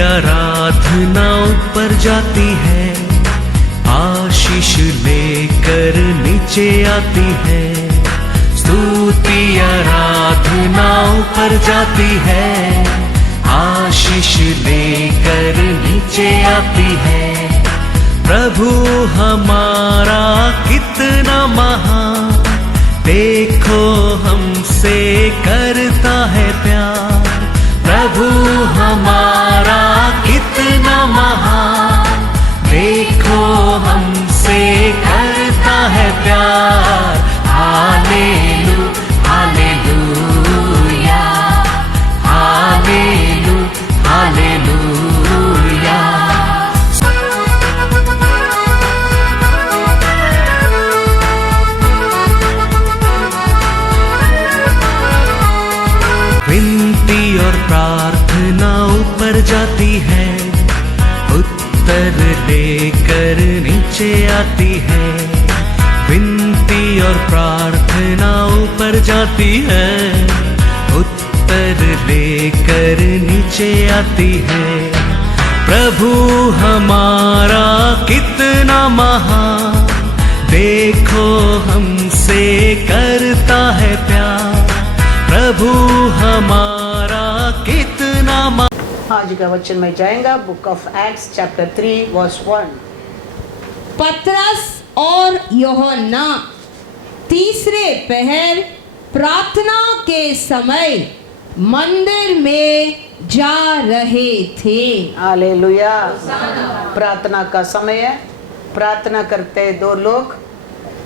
आराधना ऊपर जाती है, आशीष लेकर नीचे आती है। स्तुति आराधना ऊपर जाती है, आशीष लेकर नीचे आती है। प्रभु हमारा कितना महान, देखो हमसे करता है प्यार। प्रभु हमारा कितना महान, देखो हमसे करता है प्यार। हालेलू हालेलूया, हालेलू हालेलूया। विनती और प्रार्थना ऊपर जाती है, उत्तर लेकर नीचे आती है। विनती और प्रार्थना ऊपर जाती है, उत्तर लेकर नीचे आती है। प्रभु हमारा कितना महान, देखो हमसे करता है प्यार। प्रभु हमारा कितना आज का वचन में जाएगा book of Acts chapter 3 verse 1। पतरस और यूहन्ना तीसरे पहर प्रार्थना के समय मंदिर में जा रहे थे। हालेलुया। प्रार्थना का समय है, प्रार्थना करते दो लोग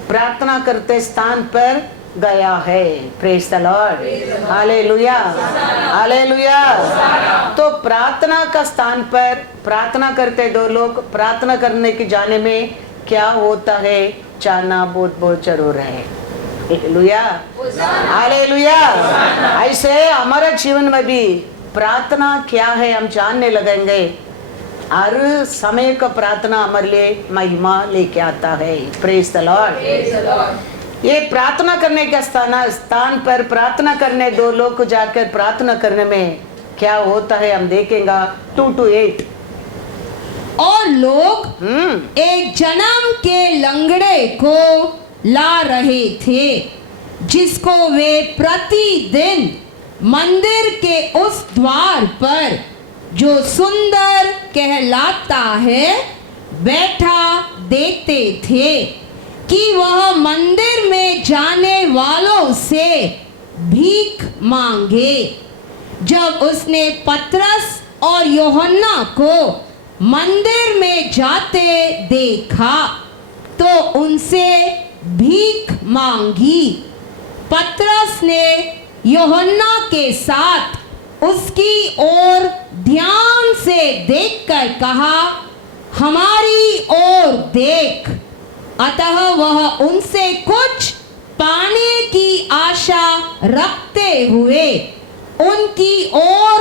प्रार्थना करते स्थान पर गया है। Praise the Lord. Hallelujah hallelujah. तो प्रार्थना का स्थान पर प्रार्थना करते दो लोग प्रार्थना करने की जाने में क्या होता है जानना बहुत बहुत जरूर है। Hallelujah hallelujah. ऐसे हमारे जीवन में भी प्रार्थना क्या है हम जानने लगेंगे। हर समय का प्रार्थना हमारे लिए महिमा लेके आता है। Praise the Lord. ये प्रार्थना करने का स्थान पर प्रार्थना करने दो लोग को जाकर प्रार्थना करने में क्या होता है हम देखेंगे 2-8। और लोग एक जन्म के लंगड़े को ला रहे थे, जिसको वे प्रतिदिन मंदिर के उस द्वार पर जो सुंदर कहलाता है बैठा देते थे, कि वह मंदिर में जाने वालों से भीख मांगे। जब उसने पतरस और यूहन्ना को मंदिर में जाते देखा तो उनसे भीख मांगी। पतरस ने यूहन्ना के साथ उसकी ओर ध्यान से देखकर कहा, हमारी ओर देख। अतः वह उनसे कुछ पाने की आशा रखते हुए उनकी ओर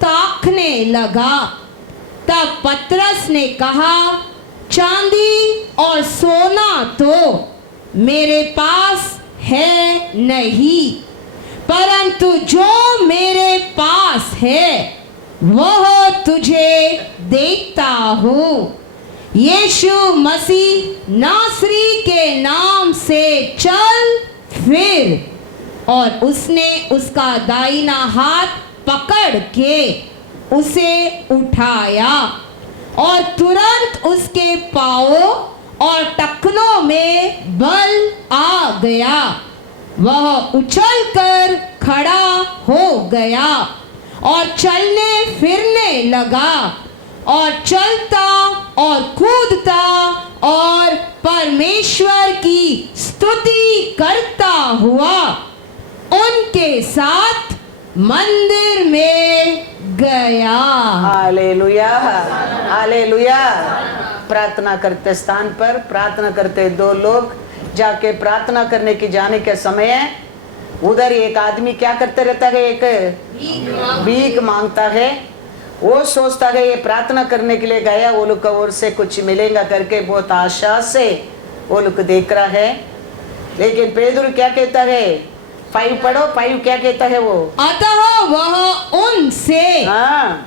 ताकने लगा। तब पतरस ने कहा, चांदी और सोना तो मेरे पास है नहीं, परंतु जो मेरे पास है वह तुझे देता हूँ। यीशु मसीह नासरी के नाम से चल फिर। और उसने उसका दाहिना हाथ पकड़ के उसे उठाया और तुरंत उसके पांवों और टखनों में बल आ गया। वह उछलकर खड़ा हो गया और चलने फिरने लगा और चलता और कूदता और परमेश्वर की स्तुति करता हुआ उनके साथ मंदिर में गया। Hallelujah hallelujah. प्रार्थना करते स्थान पर प्रार्थना करते दो लोग जाके प्रार्थना करने की जाने के समय उधर एक आदमी क्या करते रहता है, एक भीख मांगता है। वो सोचता है ये प्रार्थना करने के लिए गया, वो लोग का ओर से कुछ मिलेगा करके बहुत आशा से वो लोग देख रहा है। लेकिन पेदुरु क्या कहता है, 5 पढ़ो, 5 क्या कहता है वो, अतः वह उनसे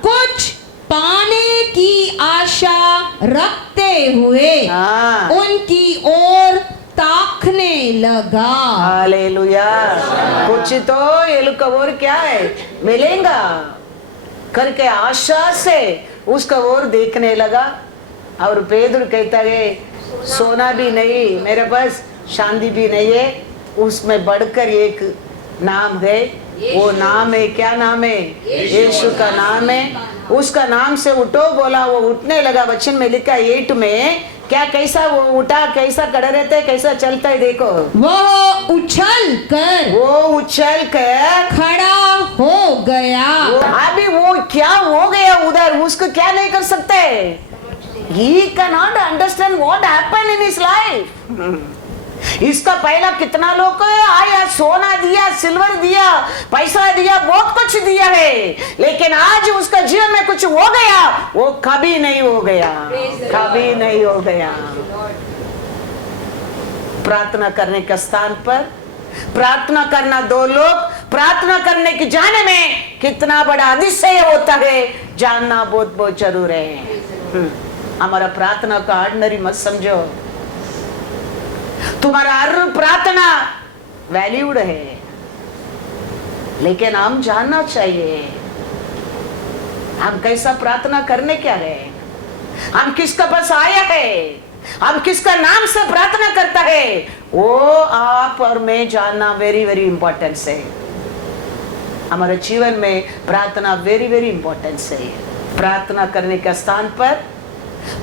कुछ पाने रखते हुए हाँ उनकी ओर ताकने लगा। हालेलुया। कुछ तो ये लोग का और क्या है, मिलेगा करके आशा से उसका और देखने लगा। और पेदुर कहता है सोना भी नहीं मेरे पास, चांदी भी नहीं है, उसमें बढ़कर एक नाम है। वो नाम है, क्या नाम है? यीशु का नाम है। उसका नाम से उठो बोला, वो उठने लगा। वचन में लिखा 8 में क्या, कैसा वो उठा, कैसा खड़े रहते, कैसा चलता है देखो। वह उछल कर खड़ा हो गया। अभी वो क्या हो गया उधर, उसको क्या नहीं कर सकते। He cannot understand what happened in his life. इसका पहला कितना लोग को आया, सोना दिया, सिल्वर दिया, पैसा दिया, बहुत कुछ दिया है, लेकिन आज उसका जीवन में कुछ हो गया, वो कभी नहीं हो गया, कभी नहीं हो गया। प्रार्थना करने के स्थान पर प्रार्थना करना, 2 लोग प्रार्थना करने की जाने में कितना बड़ा अधिशय होता है, जानना बहुत बहुत जरूर है। हमारा प्रार्थना का ऑर्डिनरी मत समझो। तुम्हारा हर प्रार्थना वैल्यूड है, लेकिन हम जानना चाहिए हम कैसा प्रार्थना करने क्या है, हम किसका पास आया है, हम किसका नाम से प्रार्थना करता है, वो आप और मैं जानना वेरी वेरी इंपॉर्टेंस है। हमारे जीवन में प्रार्थना वेरी वेरी इंपॉर्टेंस है। प्रार्थना करने के स्थान पर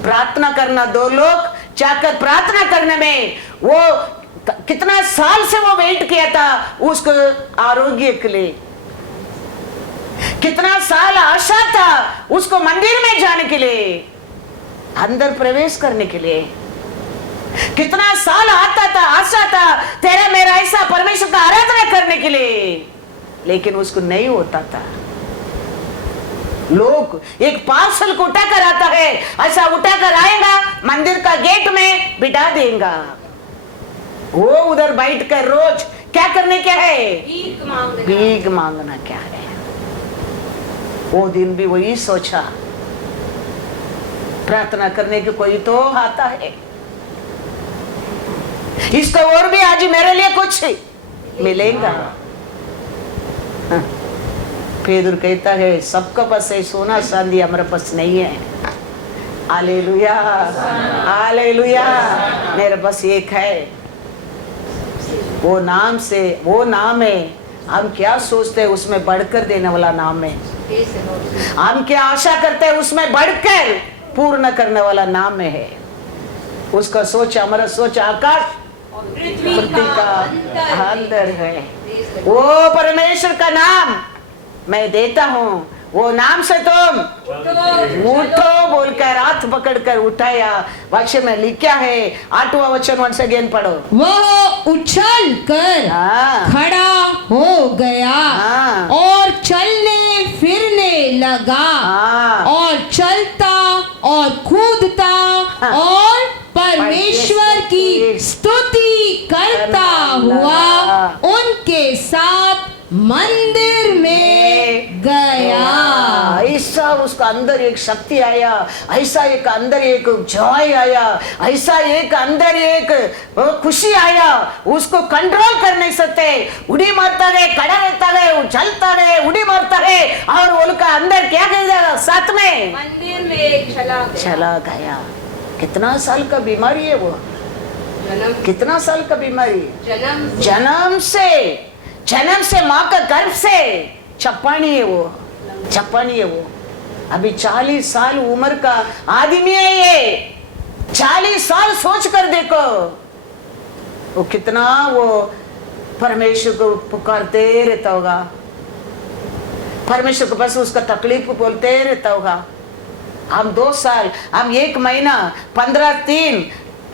प्रार्थना करना, 2 लोग जाकर प्रार्थना करने में वो कितना साल से वो वेट किया था उसको आरोग्य के लिए, कितना साल आशा था उसको मंदिर में जाने के लिए, अंदर प्रवेश करने के लिए, कितना साल आता था, आशा था तेरा मेरा ऐसा परमेश्वर का आराधना करने के लिए, लेकिन उसको नहीं होता था। लोग एक पार्सल को उठाकर आता है, ऐसा उठाकर आएगा, मंदिर का गेट में बिठा देगा, वो उधर बैठ कर रोज क्या करने क्या है, भीख मांगना क्या है। वो दिन भी वही सोचा प्रार्थना करने के कोई तो आता है, इसका और भी आज मेरे लिए कुछ मिलेगा। पेदुर कहता है सबका पास है सोना चांदी, हमारे पास नहीं है। Hallelujah, hallelujah. मेरे पास एक है, वो नाम से, वो नाम है। हम क्या सोचते हैं उसमें बढ़कर देने वाला नाम है। हम क्या आशा करते हैं उसमें बढ़कर पूर्ण करने वाला नाम है। उसका सोच, हमारा सोच आकाश पृथ्वी का अंदर है। वो परमेश्वर का नाम मैं देता हूँ, वो नाम से तुम उठो बोलकर हाथ पकड़कर उठाया। वचन में लिखा है, 8वां वचन वंस अगेन पढ़ो। वह उछल कर खड़ा हो गया और चलने फिरने लगा और चलता और कूदता और परमेश्वर की स्तुति करता हुआ उनके साथ मंदिर में गया। ऐसा उसका अंदर एक शक्ति आया, ऐसा एक अंदर एक जॉय आया, ऐसा एक अंदर एक खुशी आया, उसको कंट्रोल कर नहीं सकते। उड़ी मारता गए, खड़ा रहता गए, उछलता गए, उड़ी मारता गए, और वो का अंदर क्या कर साथ में मंदिर में चला गया। कितना साल का बीमारी है वो, कितना साल का बीमारी, जन्म से माँ का गर्भ से चप्पानी है वो, चप्पानी है वो। अभी 40 साल उम्र का आदमी है ये। 40 साल सोच कर देखो वो कितना वो परमेश्वर को पुकारते रहता होगा, परमेश्वर के पास उसका तकलीफ बोलते रहता होगा। हम 2 साल, हम 1 महीना, 15 दिन,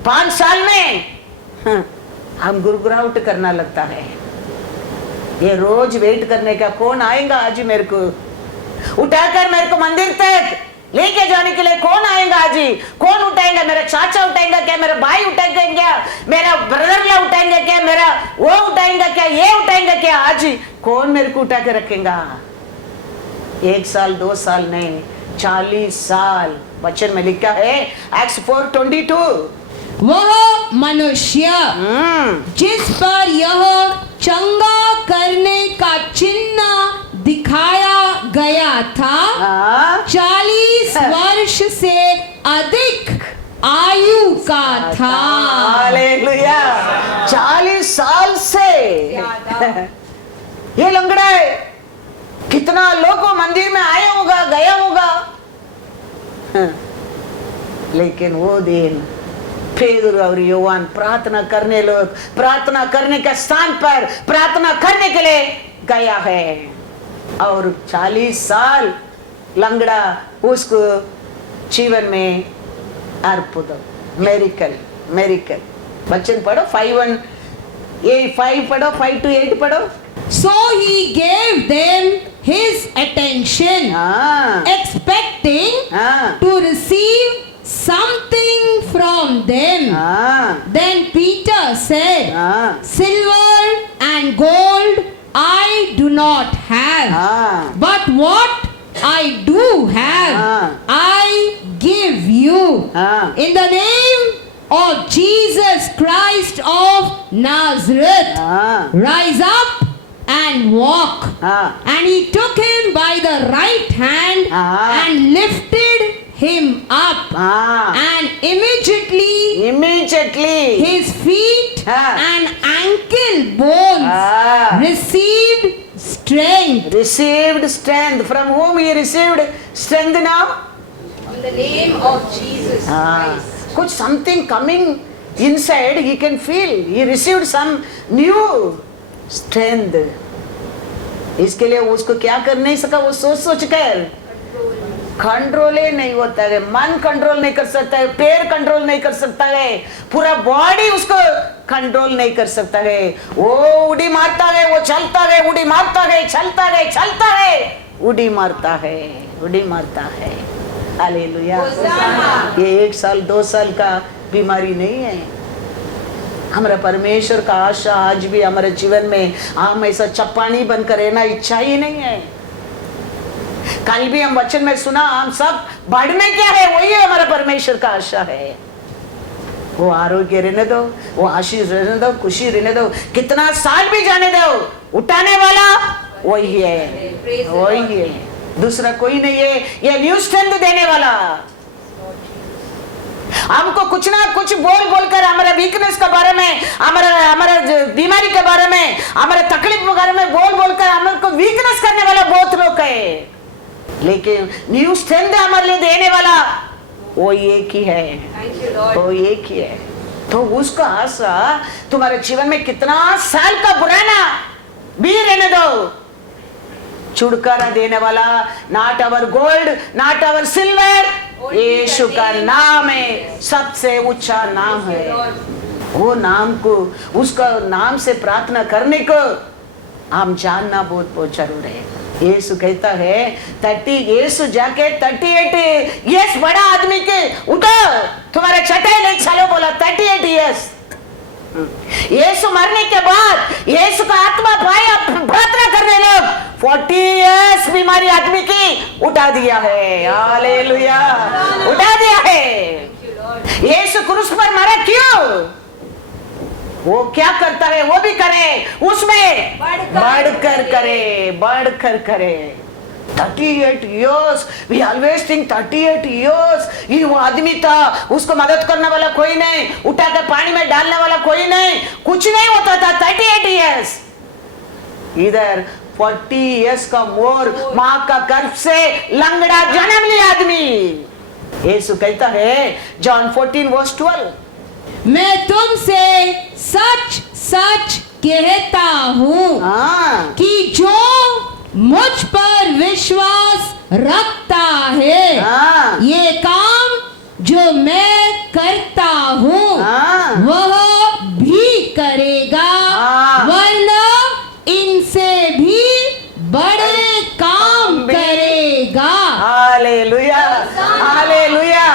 5 साल में हम गुरगुराहट करना लगता है। ये रोज वेट करने का कौन आएगा आज मेरे को उठाकर मेरे को मंदिर तक लेके जाने के लिए, कौन आएगा आज? कौन उठाएगा? मेरा चाचा उठाएगा क्या, मेरा भाई उठाएगा क्या, मेरा ब्रदर उठाएंगे क्या, मेरा वो उठाएगा क्या, ये उठाएगा क्या? आज कौन मेरे को उठा के रखेगा? 1 साल 2 साल नहीं, 40 साल वचन में लिखा है एक्ट्स 4:22, वह मनुष्य जिस पर यह चंगा करने का चिन्ह दिखाया गया था 40 वर्ष से अधिक आयु का था। हालेलुया, 40 साल से ये लंगड़ा है। कितना लोगों मंदिर में आया होगा, गया होगा, लेकिन वो दिन पेदुरु और योवान प्रार्थना करने लोग प्रार्थना करने के स्थान पर प्रार्थना करने के लिए गया है, और 40 साल लंगड़ा उसको जीवन में अद्भुत मेरिकल मेरिकल। बच्चन पढ़ो 5 पढ़ो, 5 to 8 पढ़ो। So he gave them his attention, expecting to receive something from them. Then Peter said, silver and gold I do not have, but what I do have, I give you. In the name of Jesus Christ of Nazareth, rise up and walk. And he took him by the right hand and lifted him up. And immediately his feet and ankle bones received strength. Received strength. From whom he received strength now? In the name of Jesus Christ. Kuch something coming inside, he can feel. He received some new strength. इसके लिए उसको क्या कर नहीं सका, वो सोच कर कंट्रोल ही नहीं होता है। मन कंट्रोल नहीं कर सकता है, पैर कंट्रोल नहीं कर सकता है, पूरा बॉडी उसको कंट्रोल नहीं कर सकता है। वो उड़ी मारता है, वो चलता है, उड़ी मारता है, चलता है, चलता है, उड़ी मारता है, उड़ी मारता है। हालेलुया। ये 1 साल 2 साल का बीमारी नहीं है। हमारा परमेश्वर का आशा आज भी हमारे जीवन में हम ऐसा चप्पानी बनकर रहना इच्छा ही नहीं है। कल भी हम वचन में सुना, हम सब बढ़ने क्या है, वही है हमारा परमेश्वर का आशा है। वो आरोग्य रहने दो, वो आशीष रहने दो, खुशी रहने दो, कितना साल भी जाने दो, उठाने वाला वही है, वही है, दूसरा कोई नहीं है। ये न्यू स्ट्रेंथ देने वाला हमको कुछ ना कुछ बोल कर हमारे वीकनेस के बारे में, हमारे बीमारी के बारे में, हमारे तकलीफ के बारे में बोल कर हमको वीकनेस करने वाला बहुत लोग है, लेकिन न्यू स्ट्रेंथ हमारे लिए देने वाला वो एक ही है, वो एक ही है। तो उसका आशा तुम्हारे जीवन में कितना साल का पुराना भी रहने दो, छुटकारा देने वाला, not our gold, not our silver, Yeshu का नाम है, सबसे ऊंचा नाम है। वो नाम को, उसका नाम से प्रार्थना करने को हम जानना बहुत जरूरी है। यीशु कहता है 30, यीशु जाके 38 यस बड़ा आदमी के उठो, तुम्हारे चटाई ले चलो बोला। 38 यस यीशु मरने के बाद यीशु का आत्मा पाया, प्रार्थना करने लोग 40 इयर्स बीमारी आदमी की उठा दिया है। हालेलुया, उठा दिया है। यीशु क्रूस पर मरा क्यों? वो क्या करता है वो भी करे, उसमें बढ़कर करे। 38 years, we always think 38 years, ये वो आदमी था, उसको मदद करने वाला कोई नहीं, उठाकर पानी में डालने वाला कोई नहीं, कुछ नहीं होता था। 38 years, इधर 40 years का मोर माँ का गर्भ से लंगड़ा जन्म लिया आदमी। यीशु कहता है जॉन 14:12, मैं तुमसे सच सच कहता हूँ कि जो मुझ पर विश्वास रखता है, ये काम जो मैं करता हूँ वह भी करेगा, वरना इनसे भी बड़े काम करेगा। Hallelujah, hallelujah.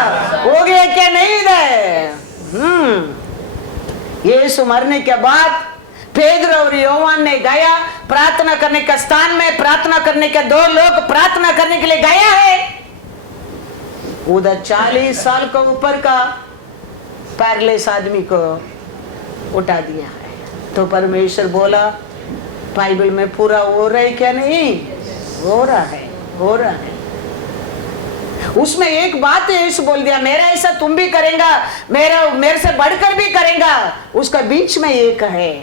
हो गया क्या नहीं इधर? यीशु मरने के बाद पेदर और योहान ने गया प्रार्थना करने का स्थान में, प्रार्थना करने के 2 लोग प्रार्थना करने के लिए गया है। उधर 40 साल का ऊपर का पैरलेस आदमी को उठा दिया है। तो परमेश्वर बोला बाइबल में पूरा हो रहा है क्या? नहीं हो रहा है, हो रहा है। उसमें एक बात यीशु बोल दिया, मेरा ऐसा तुम भी करेंगा, मेरे से बढ़कर भी करेंगा। उसका बीच में एक है,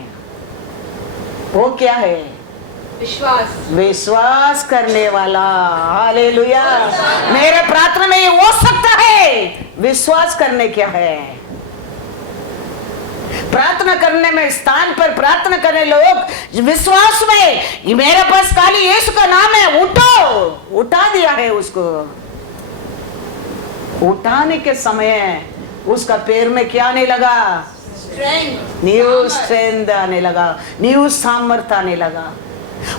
वो क्या है? विश्वास। विश्वास करने वाला। हालेलुया। मेरे प्रार्थना में ये हो सकता है। विश्वास करने क्या है? प्रार्थना करने में, स्थान पर प्रार्थना करने लोग विश्वास में, मेरे पास खाली यीशु का नाम है, उठो, उठा दिया है उसको। उठाने के समय उसका पैर में क्या आने लगा? न्यू स्ट्रेंथ आने लगा, न्यू सामर्थ आने लगा।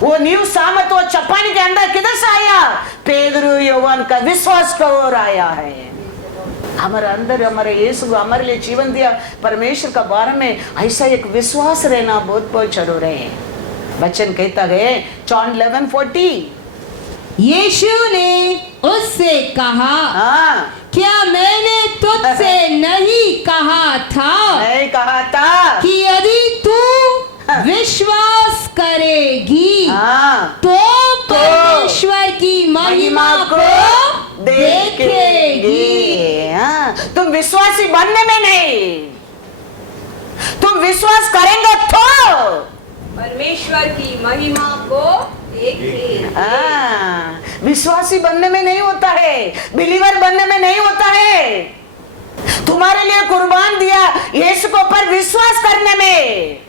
वो न्यू सामर्थ वो चप्पल के अंदर किधर से आया? पेदरू यौवन का विश्वास का ओर आया है। हमारे अंदर हमारे यीशु हमारे लिए जीवन दिया। परमेश्वर का बारे में ऐसा एक विश्वास रहना बहुत बहुत जरूरी है। वचन कहता है जॉन 11:40, यीशु ने उससे कहा, क्या मैंने तुझसे नहीं कहा था? नहीं कहा था कि यदि तू विश्वास करेगी तो परमेश्वर की महिमा को देखेगी। तुम विश्वासी बनने में नहीं, तुम विश्वास करेंगे तो परमेश्वर की महिमा को देखेगी। विश्वासी बनने में नहीं होता है, बिलीवर बनने में नहीं होता है। तुम्हारे लिए कुर्बान दिया यीशु को पर विश्वास करने में।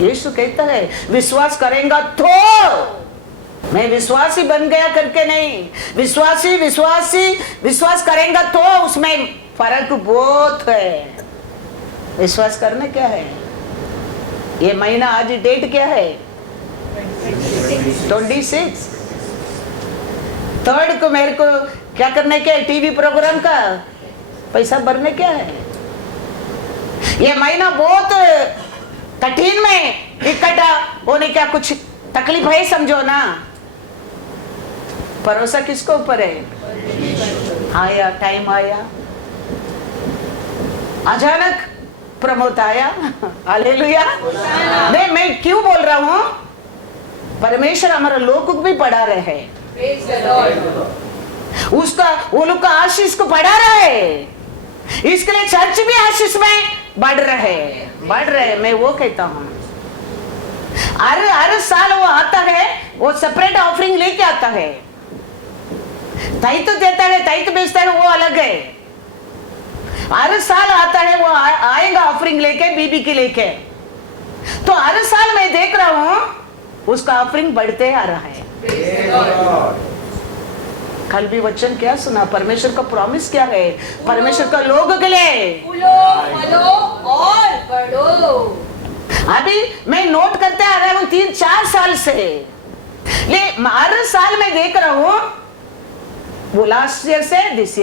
यीशु कहता है विश्वास करेंगा तो, मैं विश्वासी बन गया करके नहीं, विश्वास करेंगा तो उसमें फर्क बहुत है। विश्वास करना क्या है? ये महीना आज डेट क्या है? 26 3rd को मेरे को क्या करने क्या है? टीवी प्रोग्राम का पैसा भरने क्या है? ये महीना बहुत कठिन में इकट्ठा होने क्या कुछ तकलीफ है, समझो ना। भरोसा किसको ऊपर है? आया टाइम, आया अचानक प्रमोद आया। हालेलुया। मैं क्यों बोल रहा हूं? परमेश्वर हमारा लोग को भी बढ़ा रहे हैं, उसका वो लोग का आशीष को बढ़ा रहा है। इसके लिए चर्च भी आशीष में बढ़ रहे। मैं वो कहता हूं हर साल वो आता है, वो सेपरेट ऑफरिंग लेके आता है। ताइतो देता है, ताइतो बेचता है, वो अलग है। हर साल आता है, वो आएगा ऑफरिंग लेके, बीबी की लेके। तो हर साल मैं देख रहा हूं उसका ऑफरिंग बढ़ते आ रहा है। कल भी वचन क्या सुना? परमेश्वर का प्रॉमिस क्या है? परमेश्वर का लोग के लिए फलो और बढ़ो। अभी मैं नोट करते आ रहा हूँ 3-4 साल से, ले हर साल मैं देख रहा हूँ वो लास्ट ईयर से दिस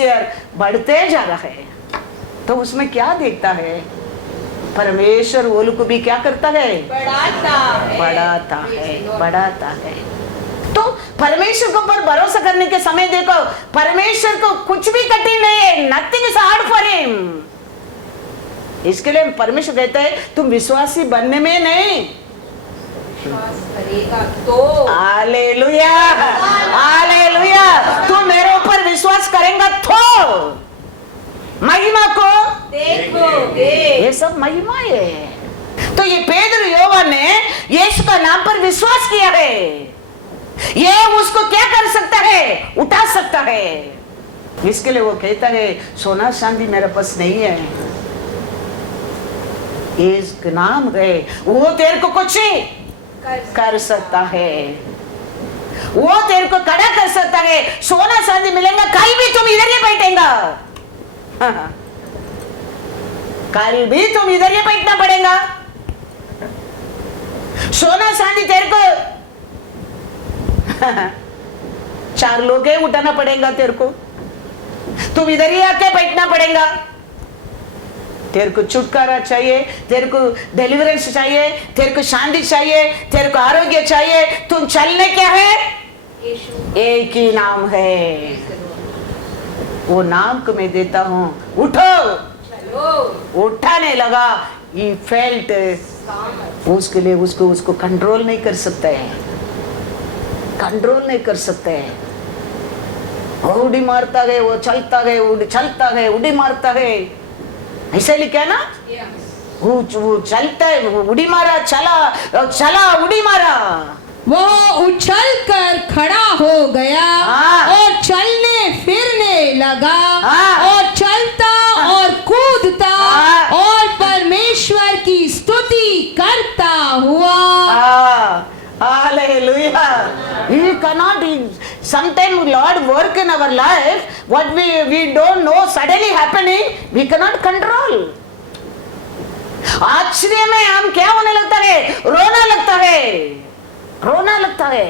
ईयर बढ़ते जा रहा है। तो उसमें क्या देखता है? परमेश्वर वो लोग को भी क्या करता है? बढ़ाता है। तो परमेश्वर के ऊपर भरोसा करने के समय देखो, परमेश्वर को कुछ भी कठिन नहीं है, nothing is hard for him. इसके लिए परमेश्वर कहता है तुम विश्वासी बनने में नहीं, विश्वास करेगा तो। Hallelujah, hallelujah. तुम मेरे ऊपर विश्वास करेंगा तो महिमा को देखोगे। ये सब महिमा है। तो ये पेदर योवान ने यीशु का नाम पर विश्वास किया है, ये उसको क्या कर सकता है? उठा सकता है। इसके लिए वो कहता है सोना चांदी मेरे पास नहीं है, इसका नाम है, वो तेरे को कुछ कर सकता है, वो तेरे को खड़ा कर सकता है। सोना चांदी मिलेगा, कहीं भी तुम इधर ही बैठेगा, कल भी तुम इधर ही बैठना पड़ेगा। सोना चांदी तेरे को 4 लोग उठाना पड़ेगा, तेरे को तुम इधर ही आके बैठना पड़ेगा। तेरे को छुटकारा चाहिए, तेरे को डिलीवरेंस चाहिए, तेरे को शांति चाहिए, तेरे को आरोग्य चाहिए। तुम चलने क्या है? एक ही नाम है, वो नाम को मैं देता हूँ। उठो, चलो उठाने लगा। He felt उसके लिए उसको कंट्रोल नहीं कर सकते हैं, कंट्रोल नहीं कर सकते हैं। वो उड़ी मारता गए, वो चलता गए, चलता गए, उड़ी मारता गए। ऐसे लिखा है ना, वो चलता है, वो उड़ी मारा, चला उड़ी मारा। वह उछल कर खड़ा हो गया हाँ। और चलने फिरने लगा हाँ। और चलता और कूदता हाँ। और परमेश्वर की स्तुति करता हुआ। Hallelujah. He cannot. Sometimes Lord work in our life. What we don't know suddenly happening, we cannot control. आश्चर्य में हम क्या होने लगता है? रोना लगता है, रोना लगता है।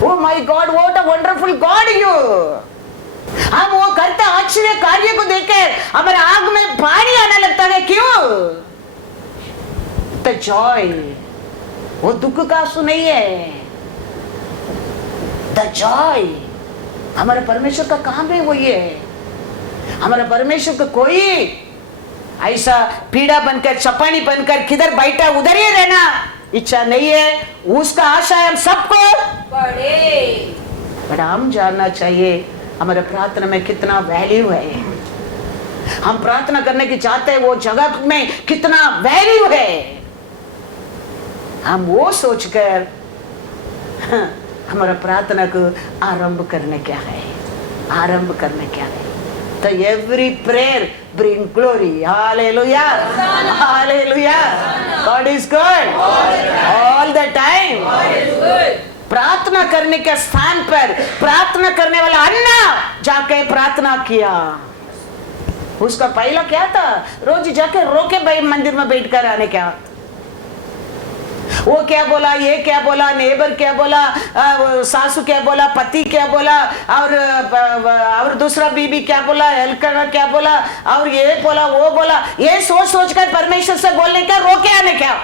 Oh my God, what a wonderful God you. हम वो करते आश्चर्य कार्य को देकर हमारे आग में पानी आने लगता है। क्यों? The joy, वो दुख का आंसू नहीं है। The joy, हमारे परमेश्वर का काम है वो ये। हमारे परमेश्वर का कोई ऐसा पीड़ा बनकर, चपानी बनकर किधर बैठा उधर ही रहना इच्छा नहीं है। उसका आशा है हम सबको बढ़े। बट हम जानना चाहिए हमारे प्रार्थना में कितना वैल्यू है। हम प्रार्थना करने की चाहते हैं, वो जगह में कितना वैल्यू है। हम वो सोचकर हमारा प्रार्थना को आरंभ करने क्या है, आरंभ करने क्या है। तो every prayer bring glory. Hallelujah, hallelujah. God is good all the time. प्रार्थना करने के स्थान पर प्रार्थना करने वाला अन्ना जाके प्रार्थना किया। उसका पहला क्या था? रोज जाके रोके मंदिर में बैठकर आने क्या? वो क्या बोला, ये क्या बोला, नेबर क्या बोला, सासू क्या बोला, पति क्या बोला, और दूसरा बीबी क्या बोला, एल्काना क्या बोला, और ये बोला, वो बोला, ये सोच सोच कर परमेश्वर से बोलने क्या, रोके आने क्या?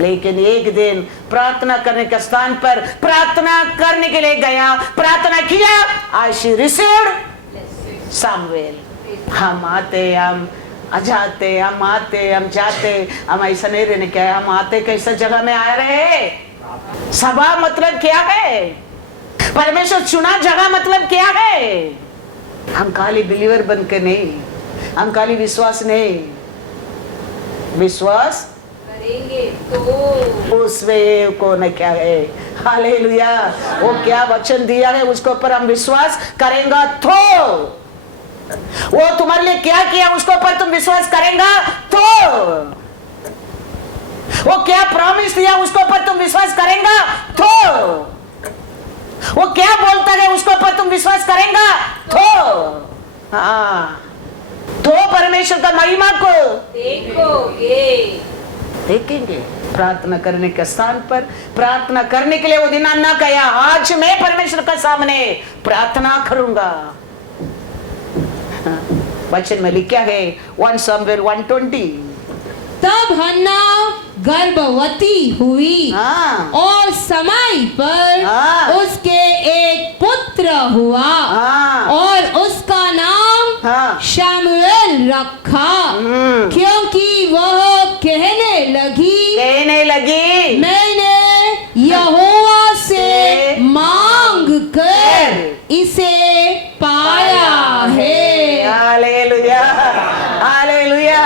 लेकिन एक दिन प्रार्थना करने के स्थान पर प्रार्थना करने के लिए गया, प्रार्थना किया। I she received Samuel. हम आते, हम जाते, हम आते, हम जाते, हम ऐसा नहीं रहने क्या है। हम आते कैसा जगह में आ रहे हैं? सभा मतलब क्या है? परमेश्वर चुना जगह मतलब क्या है? हम खाली बिलीवर बन के नहीं, हम खाली विश्वास नहीं, विश्वास करेंगे तो उसमें कौन क्या है। हालेलुया। वो क्या वचन दिया है उसके ऊपर हम विश्वास करेंगे तो, वो तुम्हारे लिए क्या किया उसके ऊपर तुम विश्वास करेंगे तो, वो क्या प्रॉमिस दिया उसके ऊपर तुम विश्वास करेंगे तो, वो क्या बोलता है उसके ऊपर तुम विश्वास करेंगे तो। हाँ, तो परमेश्वर का महिमा को देखोगे, देखेंगे। प्रार्थना करने के स्थान पर प्रार्थना करने के लिए वो दिन अन्ना कहा, आज मैं परमेश्वर का सामने प्रार्थना करूंगा। वचन में लिखा है 1 Samuel 1:20। तब हन्ना गर्भवती हुई हाँ, और समय पर हाँ। उसके एक पुत्र हुआ हाँ। और उसका नाम हाँ। शमूएल रखा, क्योंकि वह कहने लगी मैंने यहोवा से मांग कर इसे पाया है। Hallelujah, hallelujah.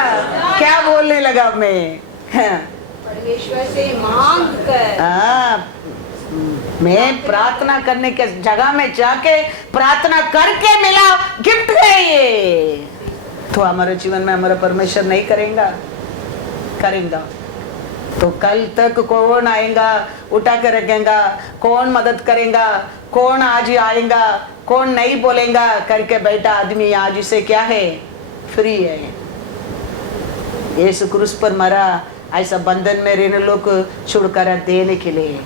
क्या बोलने लगा मैं? परमेश्वर से मांग कर। मैं प्रार्थना करने के जगह में जाके प्रार्थना करके मिला गिफ्ट है ये। तो हमारे जीवन में हमारा परमेश्वर नहीं करेगा तो कल तक कौन आएगा, उठा कर रखेगा, कौन मदद करेगा, कौन आज ही आएगा, कौन नहीं बोलेगा करके बैठा आदमी आज से क्या है, फ्री है। यीशु क्रूस पर मरा ऐसा बंधन में रहने लोग छुटकारा देने के लिए,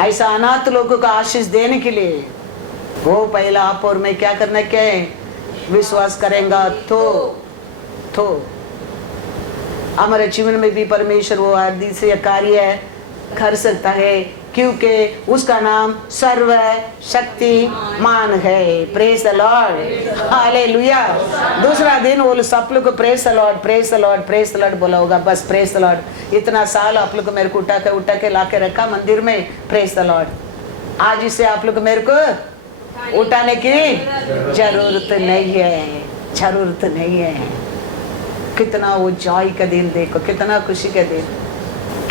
ऐसा अनाथ लोगों को आशीष देने के लिए। वो पहला आप और मैं क्या करना क्या है, विश्वास करेंगा तो हमारे जीवन में भी परमेश्वर वो अदृश्य कार्य कर सकता है, क्योंकि उसका नाम सर्वशक्तिमान है। Praise the Lord, hallelujah. दूसरा दिन वो सब लोग praise the Lord, praise the Lord, praise the Lord बोला होगा, बस प्रेज द लॉर्ड। इतना साल आप लोग मेरे को उठा के ला के रखा मंदिर में, प्रेज द लॉर्ड। आज इसे आप लोग मेरे को उठाने की जरूरत नहीं है, जरूरत नहीं है। कितना वो जॉय का दिन देखो, कितना खुशी का दिन,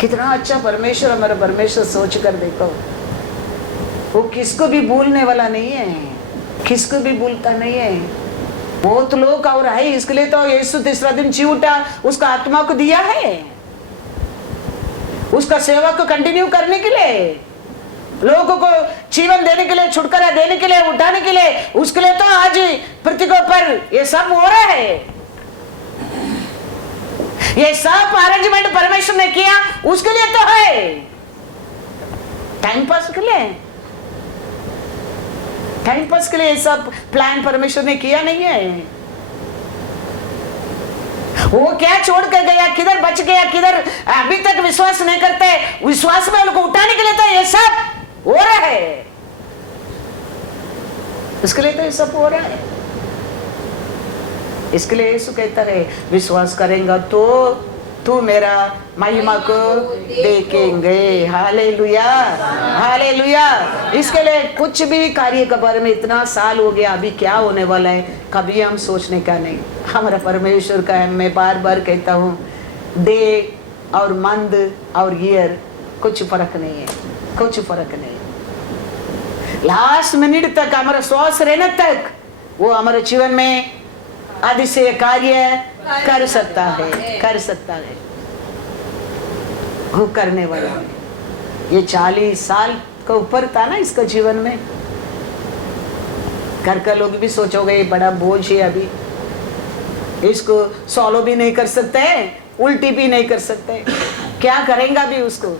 कितना अच्छा परमेश्वर, हमारा परमेश्वर सोच कर देखो, वो किसको भी भूलने वाला नहीं है, किसको भी भूलता नहीं है। बहुत लोग और है, इसके लिए तो यीशु तीसरा दिन जी उठा, उसका आत्मा को दिया है, उसका सेवा को कंटिन्यू करने के लिए, लोगों को जीवन देने के लिए, छुटकारा देने के लिए, उठाने के लिए। उसके लिए तो आज पृथ्वी पर ये सब हो रहा है, ये सब अरेंजमेंट परमेश्वर ने किया, उसके लिए तो है, टाइम पास के लिए, टाइम पास के लिए ये सब प्लान परमेश्वर ने किया नहीं है। वो क्या छोड़ कर गया, किधर बच गया, किधर अभी तक विश्वास नहीं करते, विश्वास में उनको उठाने के लिए तो ये सब हो रहा है, इसके लिए तो ये सब हो रहा है। इसके लिए यीशु कहता है, विश्वास करेंगा तो तू मेरा महिमा को देखेंगे। Hallelujah, hallelujah. इसके लिए कुछ भी कार्य के बारे में इतना साल हो गया, अभी क्या होने वाला है कभी हम सोचने का नहीं। हमारा परमेश्वर का है, मैं बार बार कहता हूँ, डे और मंथ और ईयर कुछ फर्क नहीं है, कुछ फर्क नहीं। लास्ट मिनट तक, हमारा श्वास रहने तक वो हमारे जीवन में अधिशय कार्य कर सकता है, कर सकता है, वो करने वाला है। ये 40 साल का ऊपर था ना इसका जीवन में। घर का लोग भी सोचोगे ये बड़ा बोझ है, अभी इसको सॉलो भी नहीं कर सकते, उल्टी भी नहीं कर सकते, क्या करेंगे अभी उसको।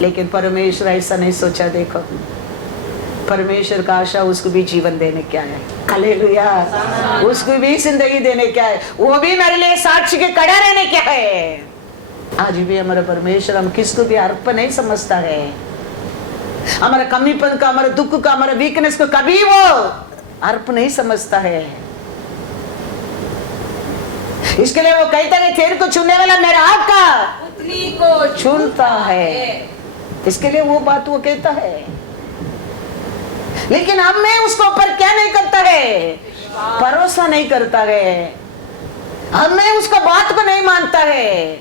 लेकिन परमेश्वर ऐसा नहीं सोचा। देखो परमेश्वर का आशा उसको भी जीवन देने क्या है, हालेलुया, उसको भी जिंदगी देने क्या है, वो भी मेरे लिए साक्षी के खड़ा रहने क्या है। आज भी हमारा परमेश्वर हम किसको भी अर्प नहीं समझता है। हमारा कमीपन का, हमारा दुख का, हमारा वीकनेस को कभी वो अर्प नहीं समझता है। इसके लिए वो कहता है, तेरे को चुनने वाला मेरा आपका पुतली को चुनता है। इसके लिए वो बात वो कहता है, लेकिन हम में उसको ऊपर क्या नहीं करता है, भरोसा नहीं करता है, हमें उसका बात को नहीं मानता है।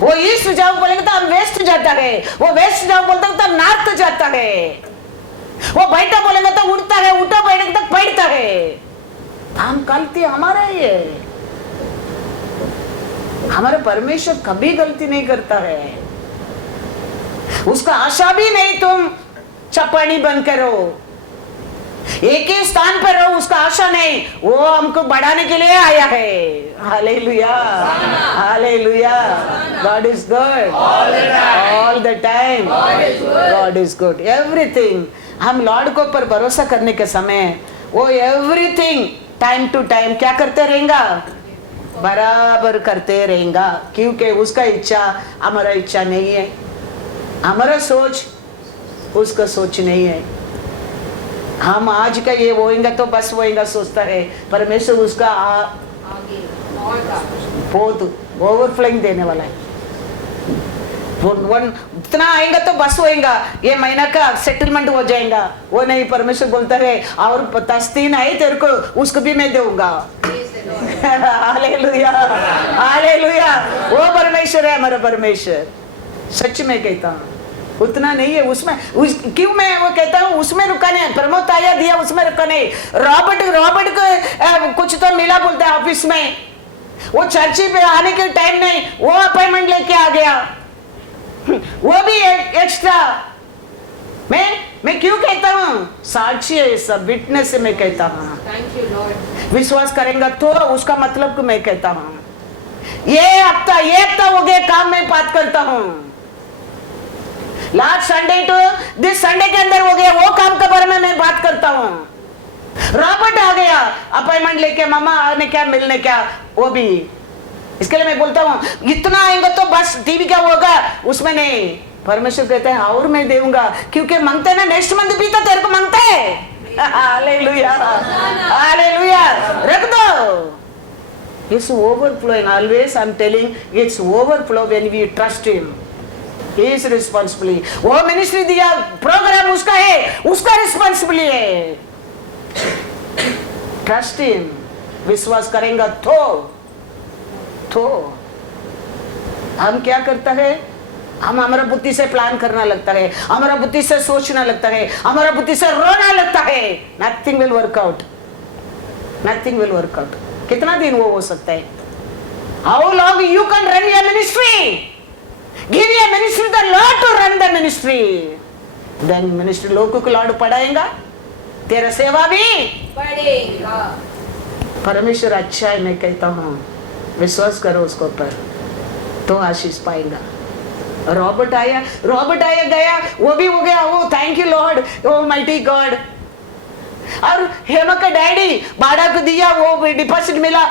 वो ईस्ट जाओ बोलेंगे तो हम वेस्ट जाता है, वो वेस्ट जाओ बोलता है तो नॉर्थ जाता है, वो बैठा बोलेंगे तो उठता है, उठा बैठेंगे तो बैठता है। हम गलती हमारा ही है। हमारा परमेश्वर कभी गलती नहीं करता है। उसका आशा भी नहीं तुम चपानी बन कर रहो, एक ही स्थान पर रहो, उसका आशा नहीं, वो हमको बढ़ाने के लिए आया है। Hallelujah, hallelujah. God is good all the time, God is good everything. हम लॉर्ड को पर भरोसा करने के समय वो एवरीथिंग टाइम टू टाइम क्या करते रहेगा, बराबर करते रहेगा, क्योंकि उसका इच्छा हमारा इच्छा नहीं है, हमारा सोच उसका सोच नहीं है। हम आज का ये होएगा तो बस होएगा सोचता है, परमेश्वर उसका आगे और बहुत ओवरफ्लोइंग देने वाला है। इतना आएगा तो बस होएगा, ये महीना का सेटलमेंट हो जाएगा। वो नहीं, परमेश्वर बोलता है और 10 दिन आई तेरे को, उसको भी मैं दूंगा। Hallelujah, hallelujah. वो परमेश्वर है हमारा परमेश्वर। सच में कहता हूँ, उतना नहीं है उसमें। क्यों मैं वो कहता हूँ, उसमें रुका नहीं, प्रमोद आया दिया उसमें रुका नहीं। रॉबर्ट को कुछ तो मिला बोलता है ऑफिस में, वो चर्च पे आने के टाइम नहीं, वो अपॉइंटमेंट लेके आ गया, वो भी एक्स्ट्रा। मैं क्यों कहता हूँ, साक्षी है सब, विटनेस से मैं कहता हूँ। Thank you Lord. विश्वास करेंगे तो उसका मतलब को मैं कहता हूँ। ये हफ्ता हो गया काम में बात करता हूँ, last Sunday to this Sunday के अंदर हो गया, वो काम के बारे में मैं बात करता हूँ। रॉबर्ट आ गया अपॉइंटमेंट लेके, मामा आने क्या मिलने क्या, वो भी इसके लिए मैं बोलता हूँ इतना आएगा तो बस टीवी क्या होगा उसमें नहीं। परमेश्वर कहते हैं और मैं देऊंगा, क्योंकि मांगते ना नेक्स्ट मंथ भी तो तेरे को मांगते हैं। Hallelujah hallelujah. रख दो। It's overflowing. Always I'm telling it's overflow when we trust him. He is responsibility. वो मिनिस्ट्री दिया, प्रोग्राम उसका है, उसका रिस्पॉन्सिबिलिटी है। Trust him. विश्वास करेंगे तो हम क्या करता है, हम हमारा बुद्धि से प्लान करना लगता है, हमारा बुद्धि से सोचना लगता है, हमारा बुद्धि से रोना लगता है। Nothing will work out, nothing will work out. कितना दिन वो हो सकता है? How long you can run your ministry? Give your ministry the Lord to run the ministry, then ministry लोगों को लॉर्ड पढ़ाएगा, तेरा सेवा भी बढ़ेगा। परमेश्वर अच्छा है, मैं कहता हूँ विश्वास करो उसको पर तो आशीष पाएगा। रॉबर्ट आया गया, वो भी हो गया, वो thank you Lord, O mighty God. और हेमा का डैडी बाड़ा को दिया, वो डिपॉजिट मिला।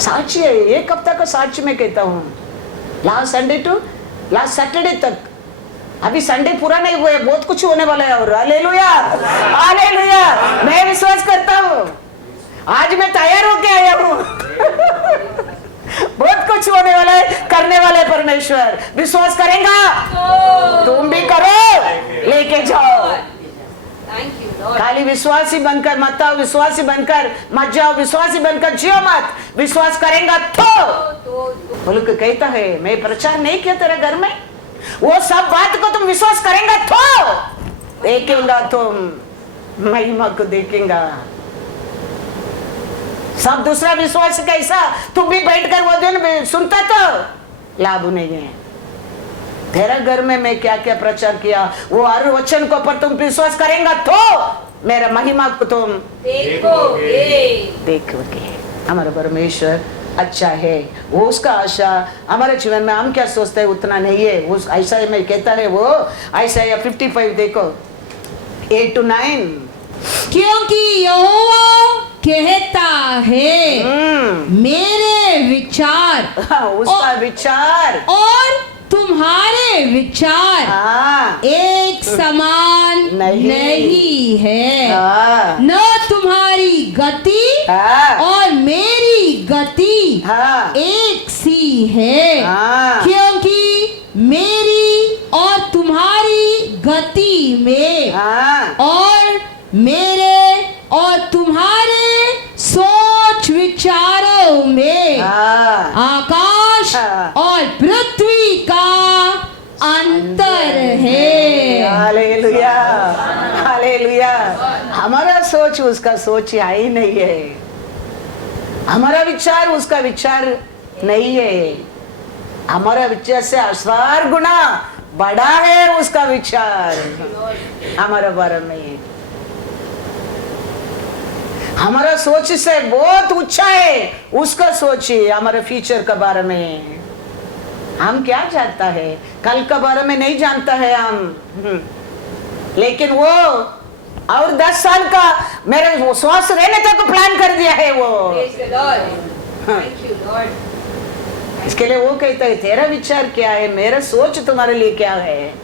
साक्षी है, एक हफ्ता का साक्षी मैं कहता हूँ। Last Sunday to last Saturday तक, अभी संडे पूरा नहीं हुआ है, बहुत कुछ होने वाला है। और हालेलुया हालेलुया। मैं विश्वास करता हूँ, आज मैं तैयार होके आया हूँ। बहुत कुछ होने वाला है, करने वाला है परमेश्वर। विश्वास करेगा तुम भी करो, लेके जाओ। Thank you Lord. खाली विश्वासी बनकर मत आओ, विश्वासी बनकर मत जाओ, विश्वासी बनकर जियो मत। विश्वास करेगा तो बोलो कि कहता है मैं प्रचार नहीं किया तेरे घर में, वो सब बात को तुम विश्वास करेगा तो देखेगा, तुम महिमा को देखेगा। सब दूसरा विश्वास कैसा, तुम भी बैठकर वो दिन सुनता तो लाभ नहीं है। तेरा घर में मैं क्या क्या प्रचार किया, वो हर वचन को पर तुम विश्वास करेगा तो मेरा महिमा को तुम देखोगे। हमारा परमेश्वर अच्छा है, वो उसका आशा हमारे जीवन में हम क्या सोचते हैं उतना नहीं है। उस ऐसा में कहता है वो ऐसा 55 देखो 8 to 9। क्योंकि यहोवा कहता है मेरे विचार उसका विचार और तुम्हारे विचार एक समान नहीं है। न तुम्हारी गति और मेरी गति एक सी है, क्योंकि मेरी और तुम्हारी गति में और मेरे और तुम्हारे सोच विचारों में आकाश और पृथ्वी का अंतर है। Hallelujah hallelujah. हमारा सोच उसका सोच ही नहीं है, हमारा विचार उसका विचार नहीं है। हमारा विचार से 1000 गुना बड़ा है उसका विचार हमारे बारे में। हमारा सोच से बहुत ऊंचा है उसका सोच ही हमारे फ्यूचर के बारे में। हम क्या जानता है, कल के बारे में नहीं जानता है हम, लेकिन वो और 10 साल का मेरे वो श्वास रहने तक प्लान कर दिया है वो। Thank you Lord. इसके लिए वो कहता है तेरा विचार क्या है, मेरा सोच तुम्हारे लिए क्या है।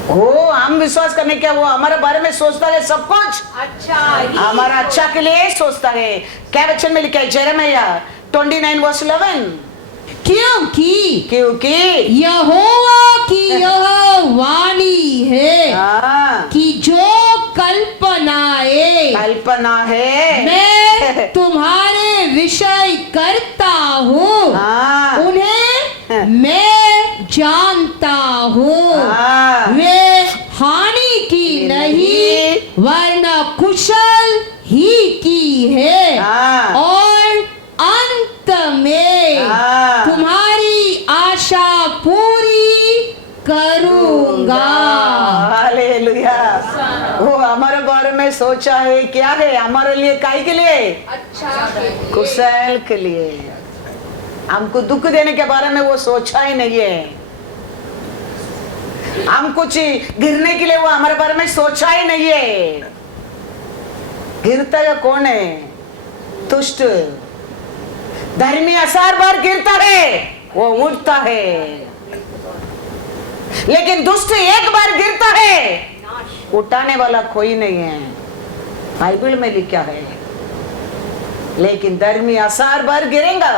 वो हम विश्वास करने क्या, वो हमारे बारे में सोचता है सब कुछ अच्छा, हमारा अच्छा के लिए सोचता है। क्या वचन में लिखा है यिर्मयाह 29:11, क्योंकि यहोवा की यह वाणी है कि जो कल्पना है मैं तुम्हारे विषय करता हूँ उन्हें मैं जानता हूँ। वे हानि की नहीं वरना कुशल ही की है, और अंत में तुम्हारी आशा पूरी करूंगा। हालेलुया। वो हमारे बारे में सोचा है क्या है, हमारे लिए काहे के लिए, अच्छा कुशल के लिए। हमको दुख देने के बारे में वो सोचा ही नहीं है। हम कुछ गिरने के लिए वो हमारे बारे में सोचा ही नहीं है। गिरता है कौन है, दुष्ट। धर्मी 1000 बार गिरता है, वो उठता है, लेकिन दुष्ट एक बार गिरता है, नाश। उठाने वाला कोई नहीं है। बाइबल में लिखा है, लेकिन धर्मी 1000 बार गिरेगा,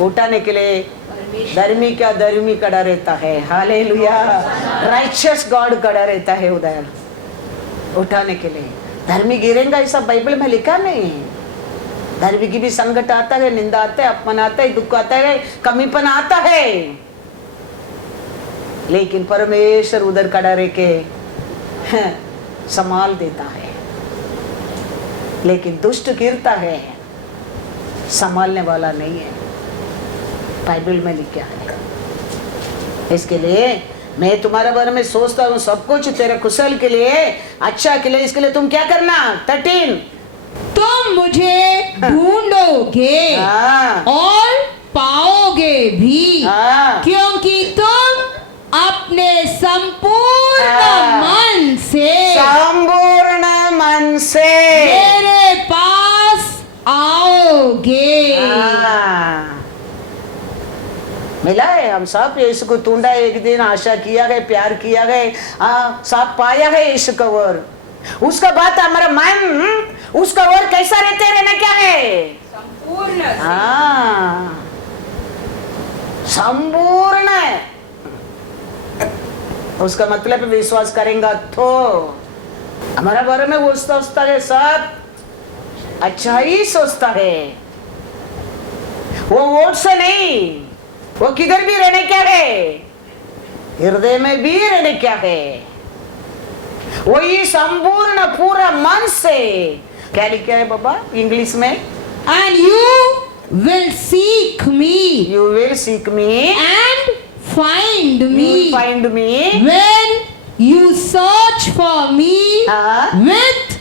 उठाने के लिए परमेश्वर धर्मी खड़ा रहता है। हालेलुया, राइचियस गॉड खड़ा रहता है उधर उठाने के लिए। धर्मी गिरेगा ऐसा बाइबल में लिखा नहीं। धर्मी की भी संकट आता है, निंदा आता है, अपमान आता है, दुख आता है, कमीपन आता है, लेकिन परमेश्वर उधर खड़ा रह के संभाल देता है। लेकिन दुष्ट गिरता है, संभालने वाला नहीं है। बाइबल में लिखा है। इसके लिए मैं तुम्हारे बारे में सोचता हूँ, सब कुछ तेरे कुशल के लिए, अच्छा के लिए। इसके लिए तुम क्या करना? 13 तुम मुझे ढूंढोगे हाँ। और पाओगे भी, हाँ। क्योंकि तुम अपने संपूर्ण हाँ। मन से संपूर्ण मन से मेरे पास आओगे। हाँ। मिला है, हम सब यीशु को ढूंढा, एक दिन आशा किया गया, प्यार किया गया, सब पाया है यीशु का ओर। उसका बात हमारा मन उसका ओर कैसा रहना क्या है? संपूर्ण से। हाँ, संपूर्ण। उसका मतलब विश्वास करेंगे तो हमारा बारे में वो सोचता है, सब अच्छा ही सोचता है। वो वोट से नहीं, वो किधर भी रहने क्या है, हृदय में भी रहने क्या है, वही संपूर्ण पूरा मन से। क्या लिखा है बाबा इंग्लिश में? And you will seek me You will seek me and find you will me find me when you search for me हाँ। with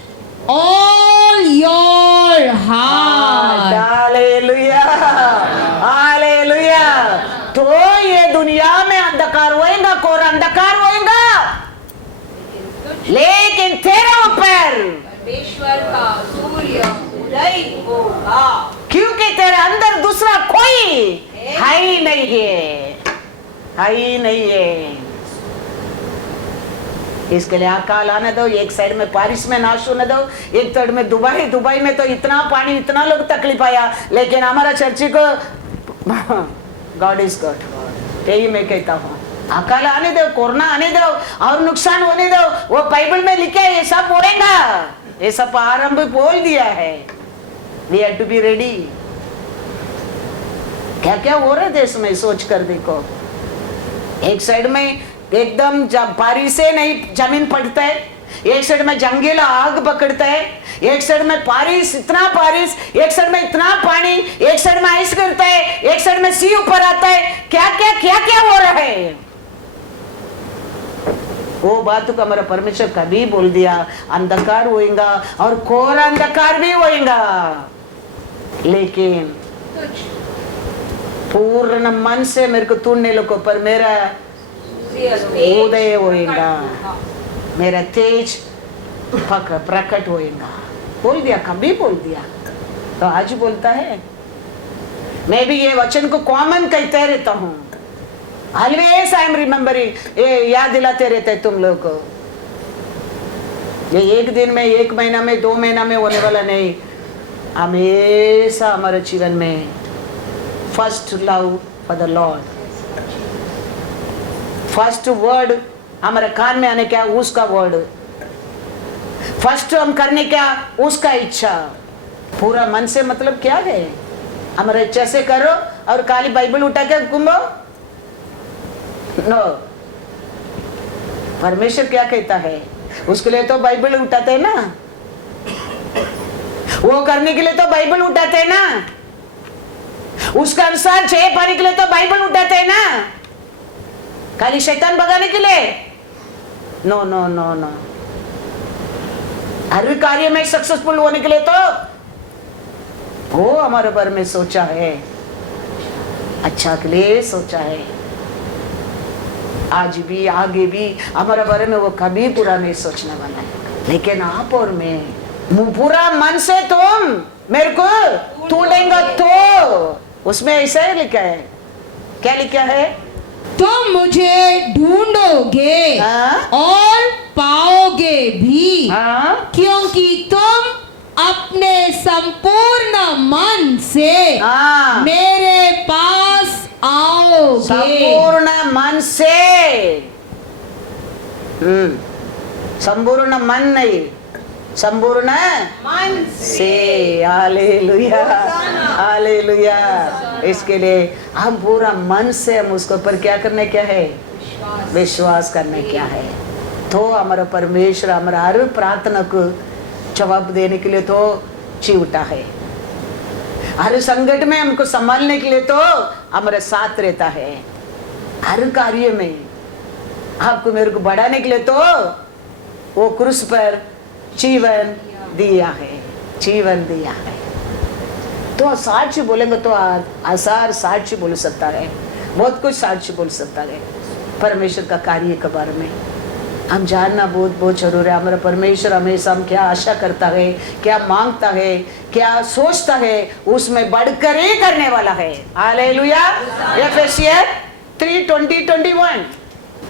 all your heart. Hallelujah, hallelujah. तो ये दुनिया में अंधकार होएगा, कोरा अंधकार होएगा, लेकिन तेरे ऊपर परमेश्वर का सूर्य उदय होगा, क्योंकि तेरे अंदर दूसरा कोई है ही नहीं है, है ही नहीं है। इसके लिए अकाल आने दो, एक साइड में बारिश में नाश होने दो, एक साइड में दुबई में तो इतना पानी, इतना लोग तकलीफ आया, लेकिन हमारा चर्ची को गॉड इज गॉड, यही मैं कहता हूँ। अकाल आने दो, कोरोना आने दो और नुकसान होने दो, वो बाइबल में लिखा है ये सब होएगा, ये सब आरंभ बोल दिया है। We have to be ready. क्या क्या हो रहा है देश में, सोच कर देखो। एक साइड में एकदम जब बारिश से नहीं जमीन पड़ता है, एक साइड में जंगीला आग पकड़ता है, एक साइड में बारिश, इतना बारिश, एक साइड में इतना पानी, एक साइड में आइस गिरता है, एक साइड में सी ऊपर आता है। क्या क्या हो रहा है? वो बात को हमारा परमेश्वर कभी बोल दिया, अंधकार होएगा और कोरा अंधकार भी होएगा, लेकिन पूर्ण मन से मेरे को ढूंढने लोगों पर मेरा उदय होएगा, मेरा तेज प्रकट होएगा। बोल दिया, कभी बोल दिया, तो आज बोलता है। मैं भी ये वचन को कॉमन कहते रहता हूँ, ऑलवेज आई एम रिमेम्बरिंग, ये याद दिलाते रहते तुम लोग को। ये एक दिन में, एक महीना में, 2 महीना में होने वाला नहीं, हमेशा हमारे जीवन में first love for the Lord, first word हमारे कान में आने क्या, उसका वर्ड, फर्स्ट हम करने क्या, उसका इच्छा। पूरा मन से मतलब क्या है? हमारे इच्छा से करो और खाली बाइबल उठा के घूमो, नो। परमेश्वर क्या कहता है? उसके लिए तो बाइबल उठाते हैं ना, वो करने के लिए तो बाइबल उठाते हैं ना, उसका अनुसार जय पाने के लिए तो बाइबल उठाते हैं ना, खाली शैतान भगाने के लिए? No no no no. हर कार्य में सक्सेसफुल होने के लिए तो वो हमारे बारे में सोचा है, अच्छा के लिए सोचा है। आज भी आगे भी हमारे बारे में वो कभी बुरा नहीं सोचने वाला है, लेकिन आप और मैं पूरा मन से तुम मेरे को ढूंढेगा तो। उसमें ऐसा ही लिखा है, क्या लिखा है? तुम मुझे ढूंढोगे हाँ? और पाओगे भी, हाँ? क्योंकि तुम अपने संपूर्ण मन से हाँ। मेरे पास आओगे। संपूर्ण मन से। संपूर्ण मन नहीं, संपूर्ण मन से। Hallelujah, hallelujah. इसके लिए हम पूरा मन से हम उसके ऊपर क्या करने क्या है? विश्वास करने क्या है। तो हमारा परमेश्वर हमारा हर प्रार्थना को जवाब देने के लिए तो ची उठा है। हर संकट में हमको संभालने के लिए तो हमारे साथ रहता है। हर कार्य में आपको मेरे को बढ़ाने के लिए तो वो क्रूस पर जीवन दिया है, जीवन दिया है। तो साक्ष्य बोलेंगे तो आसार साक्ष्य बोल सकता है, बहुत कुछ साक्ष्य बोल सकता है परमेश्वर का कार्य के बारे में। हम जानना बहुत बहुत जरूर है। हमारा परमेश्वर हमेशा हम क्या आशा करता है, क्या मांगता है, क्या सोचता है, उसमें बढ़कर ही करने वाला है। हालेलुया। एफेसियर 3:20-21।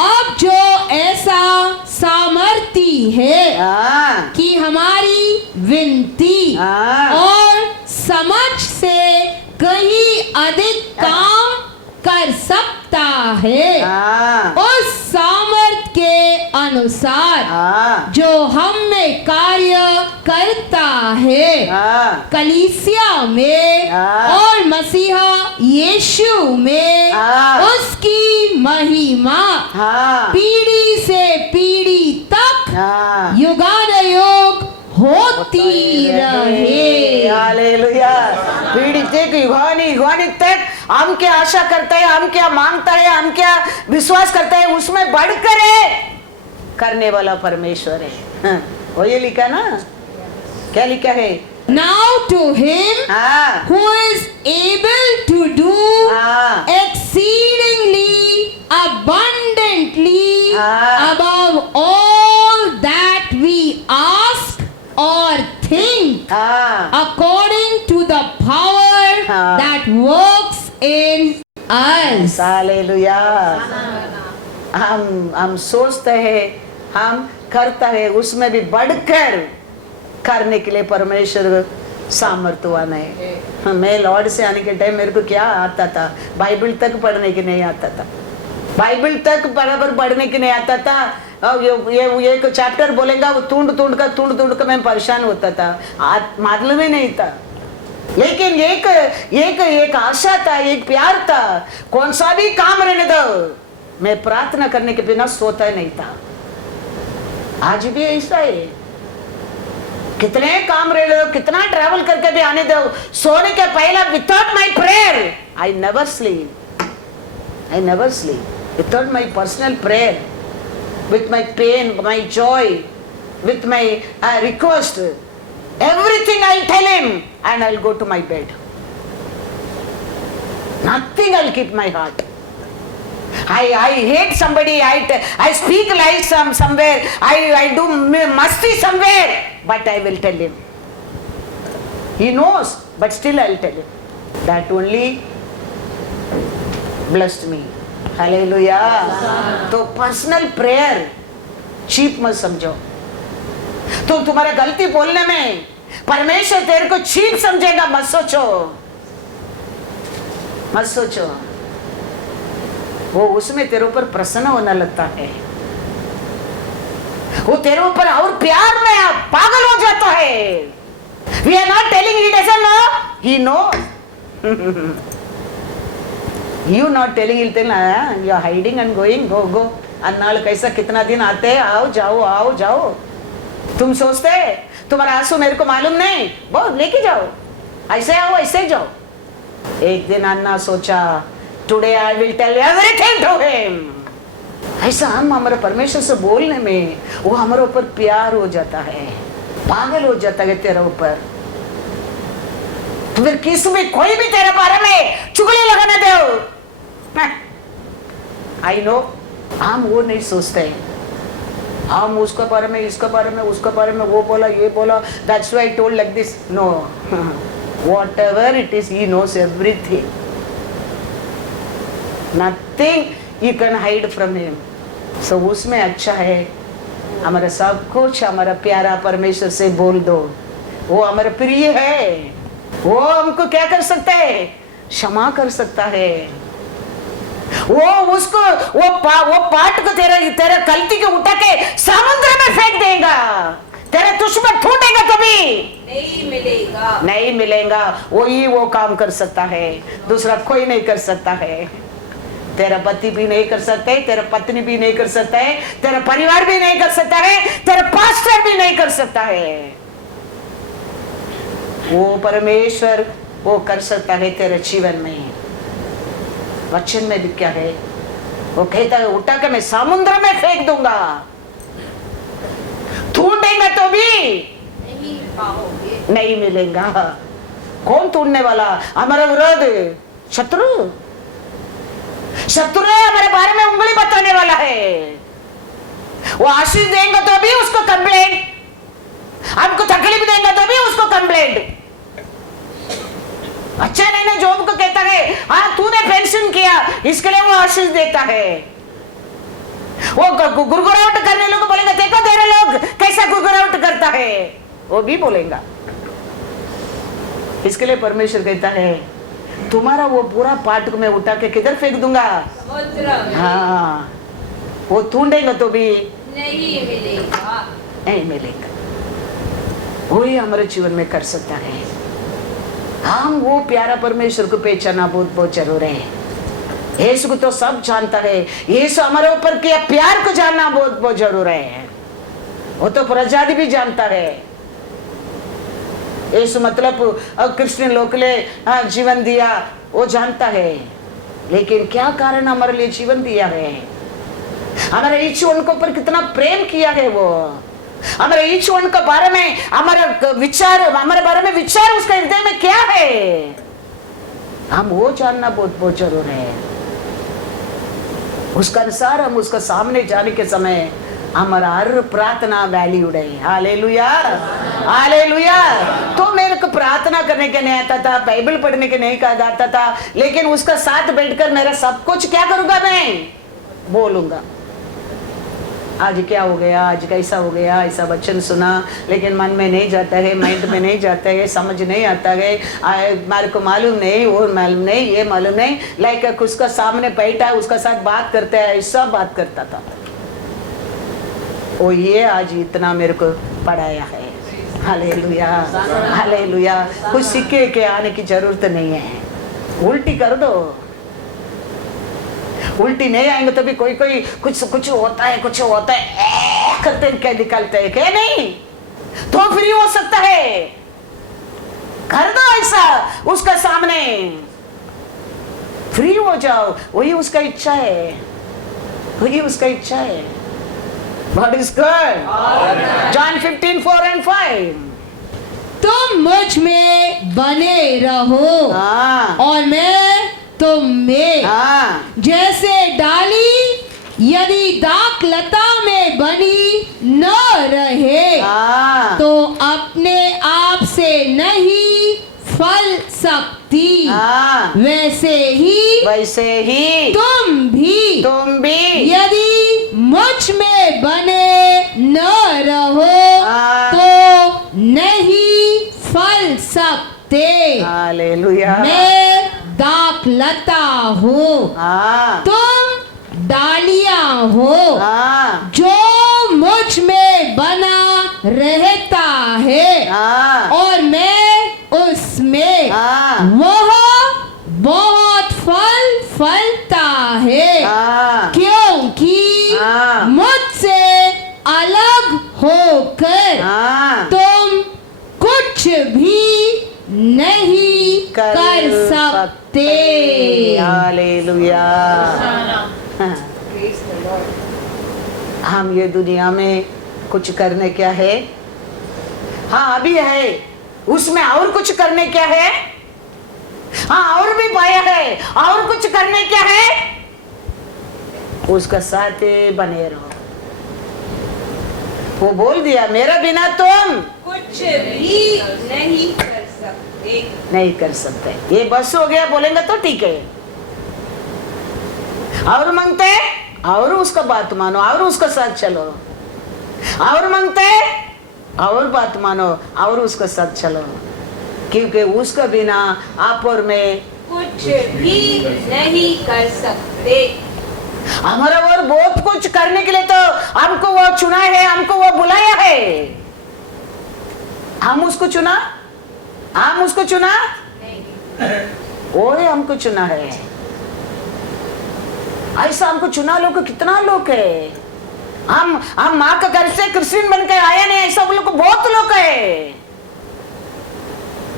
अब जो ऐसा सामर्थी है हाँ, कि हमारी विनती हाँ। और समझ से कहीं अधिक काम कर सकता है, हाँ, उस सामर्थ के अनुसार हाँ, जो हम में कार्य करता है, हाँ, कलीसिया में हाँ। और मसीहा यीशु में हाँ। उसकी महिमा हाँ, पीढ़ी से पीढ़ी तक हाँ। युगानुयुग होती रहे। हालेलुया। पीढ़ी तक युगानी तक हम क्या आशा करते हैं, हम क्या मांगता है, हम क्या विश्वास करते हैं, उसमें बढ़कर करने वाला परमेश्वर है। हाँ, वो ये लिखा ना, क्या लिखा है? Now to him हाँ, who is able to do हाँ, exceedingly abundantly हाँ। above all that we ask or think, हाँ, according to the power हाँ। that works in us. Hallelujah. हम सोचते हैं, हम करता है, उसमें भी बढ़कर करने के लिए परमेश्वर सामर्थ्यवान है। मैं लॉर्ड से आने के टाइम मेरे को क्या आता था? बाइबल तक पढ़ने के नहीं आता था, बाइबल तक बराबर पढ़ने के नहीं आता था। ये एक चैप्टर बोलेगा, वो तूंड कर मैं परेशान होता था, मालूम ही नहीं था। लेकिन एक आशा था, एक प्यार था, कौन सा भी काम रहने दो, मैं प्रार्थना करने के बिना सोता ही नहीं था। आज भी ऐसा है, कितने काम रह दो, कितना ट्रैवल करके भी आने दो, सोने के पहले without my prayer I never sleep, without my personal prayer, with my pain, my joy, with my request, everything I'll tell him and I'll go to my bed. Nothing I'll keep my heart. I hate somebody, I speak lies somewhere, I do musty somewhere, but I will tell him. He knows, but still I'll tell him. That only blessed me. Hallelujah. तो personal prayer cheap मत समझो। तो तुम्हारे गलती बोलने में परमेश्वर तेरे को चीप समझेगा, मत सोचो, मत सोचो। वो उसमें तेरे ऊपर प्रसन्न होने लगता है, वो तेरे ऊपर और प्यार में पागल हो जाता है। We are not telling he doesn't know, he knows. You not telling, he'll tell, you are hiding and going, go. अन्नाल कैसा कितना दिन आते हैं, आओ जाओ। तुम सोचते तुम्हारा आंसू मेरे को मालूम नहीं, वो लेके जाओ, ऐसे आओ ऐसे जाओ। एक दिन अन्ना सोचा, today I will tell everything to him. ऐसा हम हमारे परमेश्वर से बोलने में वो हमारे ऊपर प्यार हो जाता है, पागल हो जाता है तेरे ऊपर। तो फिर किसी भी कोई भी तेरे बारे में चुगली लगाने दो, आई नो, हम वो नहीं सोचते, हम उसके बारे में, इसके बारे में, उसके बारे में, वो बोला, ये बोला, that's why I told like this. No, whatever it is, he knows everything. Nothing you can hide from him. So उसमें अच्छा है हमारा सब कुछ हमारा प्यारा परमेश्वर से बोल दो. वो हमारा प्रिय है, वो हमको क्या कर सकता है? क्षमा कर सकता है. वो उसको वो पाट को तेरा गलती को उठा के समुद्र में फेंक देगा. तेरा दुश्मन टूटेगा तो भी नहीं मिलेगा. नहीं मिलेगा. वही वो काम कर सकता है, दूसरा कोई नहीं कर सकता है. तेरा पति भी नहीं कर सकते, तेरा पत्नी भी नहीं कर सकता है, तेरा परिवार भी नहीं कर सकता है, तेरा पास्टर भी नहीं कर सकता है. वो परमेश्वर वो कर सकता है तेरे जीवन में. वचन में लिखा है, वो कहता है उठा के मैं समुद्र में फेंक दूंगा, ढूंढेंगे तो भी नहीं पाओगे. नहीं मिलेगा. कौन ढूंढने वाला? हमारा विरोध, शत्रु. शत्रु हमारे बारे में उंगली बताने वाला है. वो आशीष देंगे तो भी उसको कंप्लेंट, हमको तकलीफ देंगे तो भी उसको कंप्लेंट. अच्छा नहीं ना, जॉब को कहता है हाँ तूने पेंशन किया, इसके लिए वो आशीष देता है. वो गुरगुराहट करने लोग बोलेंगे देखो तेरे लोग कैसा गुरगुराहट करता है, वो भी बोलेगा. इसके लिए परमेश्वर कहता है तुम्हारा वो पूरा पाठ को मैं उठा के किधर फेंक दूंगा? समुद्र में. हाँ, वो ढूंढेगा तो भी नहीं मिलेगा. नहीं मिलेगा. वही हमारे जीवन में कर सकता है. हम वो प्यारा परमेश्वर को पहचाना बहुत बहुत जरूर है. यीशु को तो सब जानता है, यीशु हमारे ऊपर किया प्यार को जानना बहुत बहुत जरूर है. वो तो प्रजाति भी जानता है. यीशु मतलब क्रिश्चियन लोग के लिए जीवन दिया, वो जानता है. लेकिन क्या कारण हमारे लिए जीवन दिया है? हमारे यीशु उनके ऊपर कितना प्रेम किया है. वो हमारे यीशु उनके बारे में हमारे विचार, हमारे बारे में विचार उसका हृदय में क्या है, हम वो जानना बहुत बहुत जरूर है. उसका अनुसार हम उसका सामने जाने के समय हमारा हर प्रार्थना वैल्यूड है. Hallelujah, hallelujah. तो मेरे को प्रार्थना करने के नहीं आता था, बाइबल पढ़ने के नहीं कहा जाता था, लेकिन उसका साथ बैठकर मेरा सब कुछ क्या करूंगा? मैं बोलूंगा. आज क्या हो गया, आज कैसा हो गया, ऐसा वचन सुना, लेकिन मन में नहीं जाता है, माइंड में नहीं जाता है, समझ नहीं आता है, मेरे को मालूम नहीं, वो मालूम नहीं, ये मालूम नहीं. लाइक उसका सामने बैठा है, उसका साथ बात करता है, ऐसा बात करता था. वो ये आज इतना मेरे को पढ़ाया है. Hallelujah, hallelujah. कुछ सीखे के आने की जरूरत नहीं है. उल्टी कर दो, उल्टी नहीं आएंगे तो भी कोई कोई कुछ होता है, कुछ होता है करते क्या निकालते हैं क्या? नहीं तो फ्री हो सकता है. कर दो ऐसा उसका सामने, फ्री हो जाओ. वही उसका इच्छा है, वही उसका इच्छा है. God is good. John 15:4-5. तुम मुझ में बने रहो हाँ, और मैं तुम में. हाँ, जैसे डाली यदि दाख लता में बनी न रहे हाँ, तो अपने आप से नहीं फल सकती, हाँ. वैसे ही तुम भी यदि मुझ में बने न रहो हाँ. तो नहीं फल सकते. हालेलुया. मैं दाख लता हूँ, हाँ, तुम डालियां हो. हाँ, जो मुझ में बना रहता है हाँ, और मैं उसमें, हाँ, वह बहुत फल फलता है, हाँ, क्योंकि हाँ. मुझसे अलग होकर हाँ. तुम कुछ भी नहीं कर सकते. हालेलुया. Praise the Lord. हम ये दुनिया में कुछ करने क्या है? हाँ अभी है, उसमें और कुछ करने क्या है? हाँ और भी पाया है, और कुछ करने क्या है? उसका साथ बने रहो. वो बोल दिया मेरा बिना तुम कुछ भी नहीं कर सकते। नहीं कर सकते। ये बस हो गया बोलेंगे तो ठीक है। और मांगते और उसका बात मानो और उसका साथ चलो, और मांगते और बात मानो और उसका साथ चलो, क्योंकि उसका बिना आप और मैं कुछ भी नहीं कर सकते। हमारा और बहुत कुछ करने के लिए तो हमको वो चुना है, हमको वो बुलाया है। हम उसको चुना, हम उसको चुना, वो ही हमको चुना है। ऐसा हमको चुना लोग कितना लोग है। हम माँ का घर से क्रिश्चियन बनकर आए नहीं, ऐसा लोग बहुत लोग है।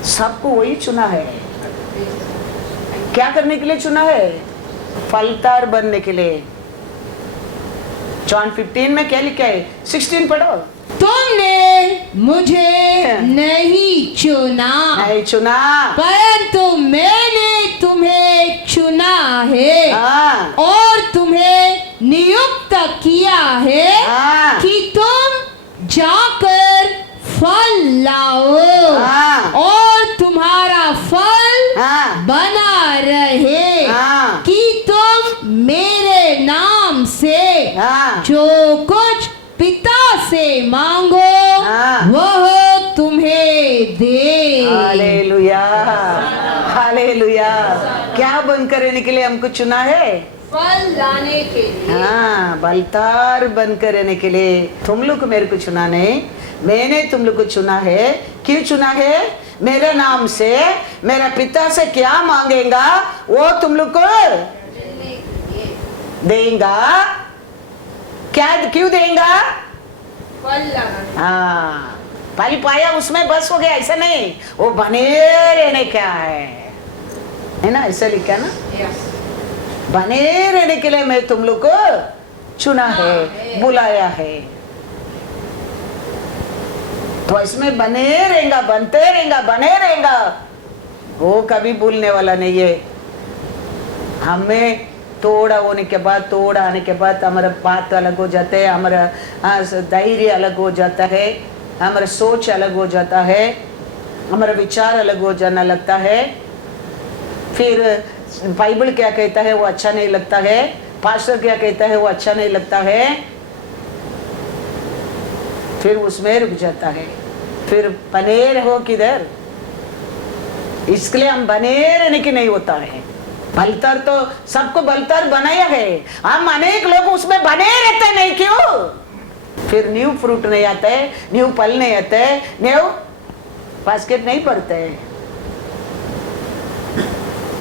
सबको वही चुना है। क्या करने के लिए चुना है? फलदार बनने के लिए। जॉन 15 में क्या लिखा है? 16 पढ़ो। तुमने मुझे नहीं चुना, नहीं चुना, परंतु मैंने तुम्हें चुना है हाँ, और तुम्हें नियुक्त किया है हाँ, कि तुम जाकर फल लाओ हाँ, और तुम्हारा फल हाँ, बना रहे, हाँ, कि तुम मेरे नाम से हाँ, जो कुछ पिता से मांगो हाँ, वह तुम्हें दे। Hallelujah, hallelujah. क्या बनकर रहने के लिए हमको चुना है? फल लाने के लिए। हाँ, बलदार बनकर रहने के लिए। तुम लोग को मेरे को चुना नहीं, मैंने तुम लोग को चुना है। क्यों चुना है? मेरे नाम से मेरा पिता से क्या मांगेगा वो तुम लोग को देगा। क्या, क्यों देगा? फल लाना। हाँ, फल पाया उसमें बस हो गया, ऐसा नहीं। वो बने रहने क्या है ना, ऐसा लिखा ना, यस। बने रहने के लिए मैं तुम लोग को चुना है, बुलाया है। तो इसमें बने रहेगा, बनते रहेगा, बने रहेगा, वो कभी भूलने वाला नहीं है। हमें तोड़ा होने के बाद, तोड़ा आने के बाद हमारा बात अलग हो जाता है, हमारा धैर्य अलग हो जाता है, हमारा सोच अलग हो जाता है, हमारा विचार अलग हो जाना लगता है। फिर बाइबल क्या कहता है वो अच्छा नहीं लगता है, पास्टर क्या कहता है वो अच्छा नहीं लगता है, फिर उसमें रुक जाता है। फिर बने रहो किधर? इसके लिए हम बने रहने की नहीं होता है। बलतर तो सबको बलतर बनाया है, हम अनेक लोग उसमें बने रहते नहीं, क्यों? फिर न्यू फ्रूट नहीं आता है, न्यू फल नहीं आता है, न्यू बास्केट नहीं पड़ते है।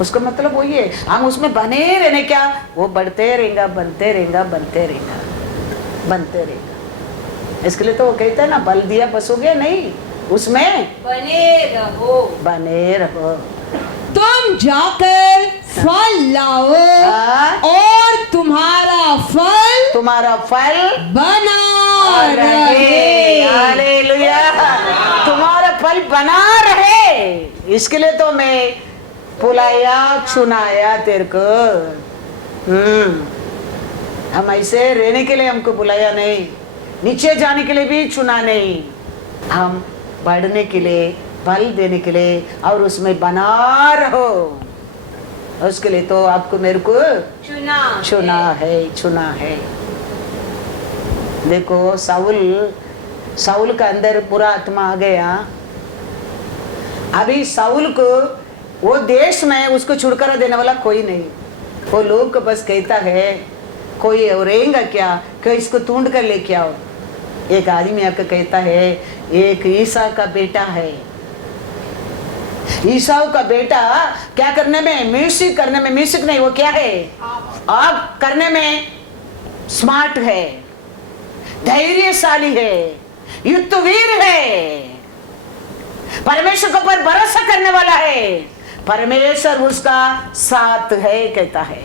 उसका मतलब वही है, हम उसमें बने रहने क्या, वो बढ़ते रहेगा, बनते रहेगा, बनते रहेगा, बनते रहेगा। इसके लिए तो वो कहता है ना, बल दिया बस हो गया नहीं, उसमें बने रहो। बने रहो। तुम जाकर फल लाओ और तुम्हारा फल बना रहे। हालेलुया, तुम्हारा फल बना रहे। इसके लिए तो मैं बुलाया, चुनाया तेरे को। हम ऐसे रहने के लिए हमको बुलाया नहीं, नीचे जाने के लिए भी चुना नहीं, हम बढ़ने के लिए, फल देने के लिए और उसमें बना रहो। उसके लिए तो आपको मेरे को चुना है। देखो साउल का अंदर पूरा आत्मा आ गया। अभी साउल को वो देश में उसको छुटकारा देने वाला कोई नहीं। वो लोग को बस कहता है कोई रहेगा क्या, कि इसको ढूंढ कर लेके आओ। एक आदमी आकर कहता है एक ईसा का बेटा है। ईसाऊ का बेटा क्या करने में, म्यूजिक करने में, म्यूजिक नहीं, वो क्या है, आप करने में स्मार्ट है, धैर्यशाली है, युद्धवीर है, परमेश्वर के ऊपर भरोसा करने वाला है, परमेश्वर उसका साथ है कहता है।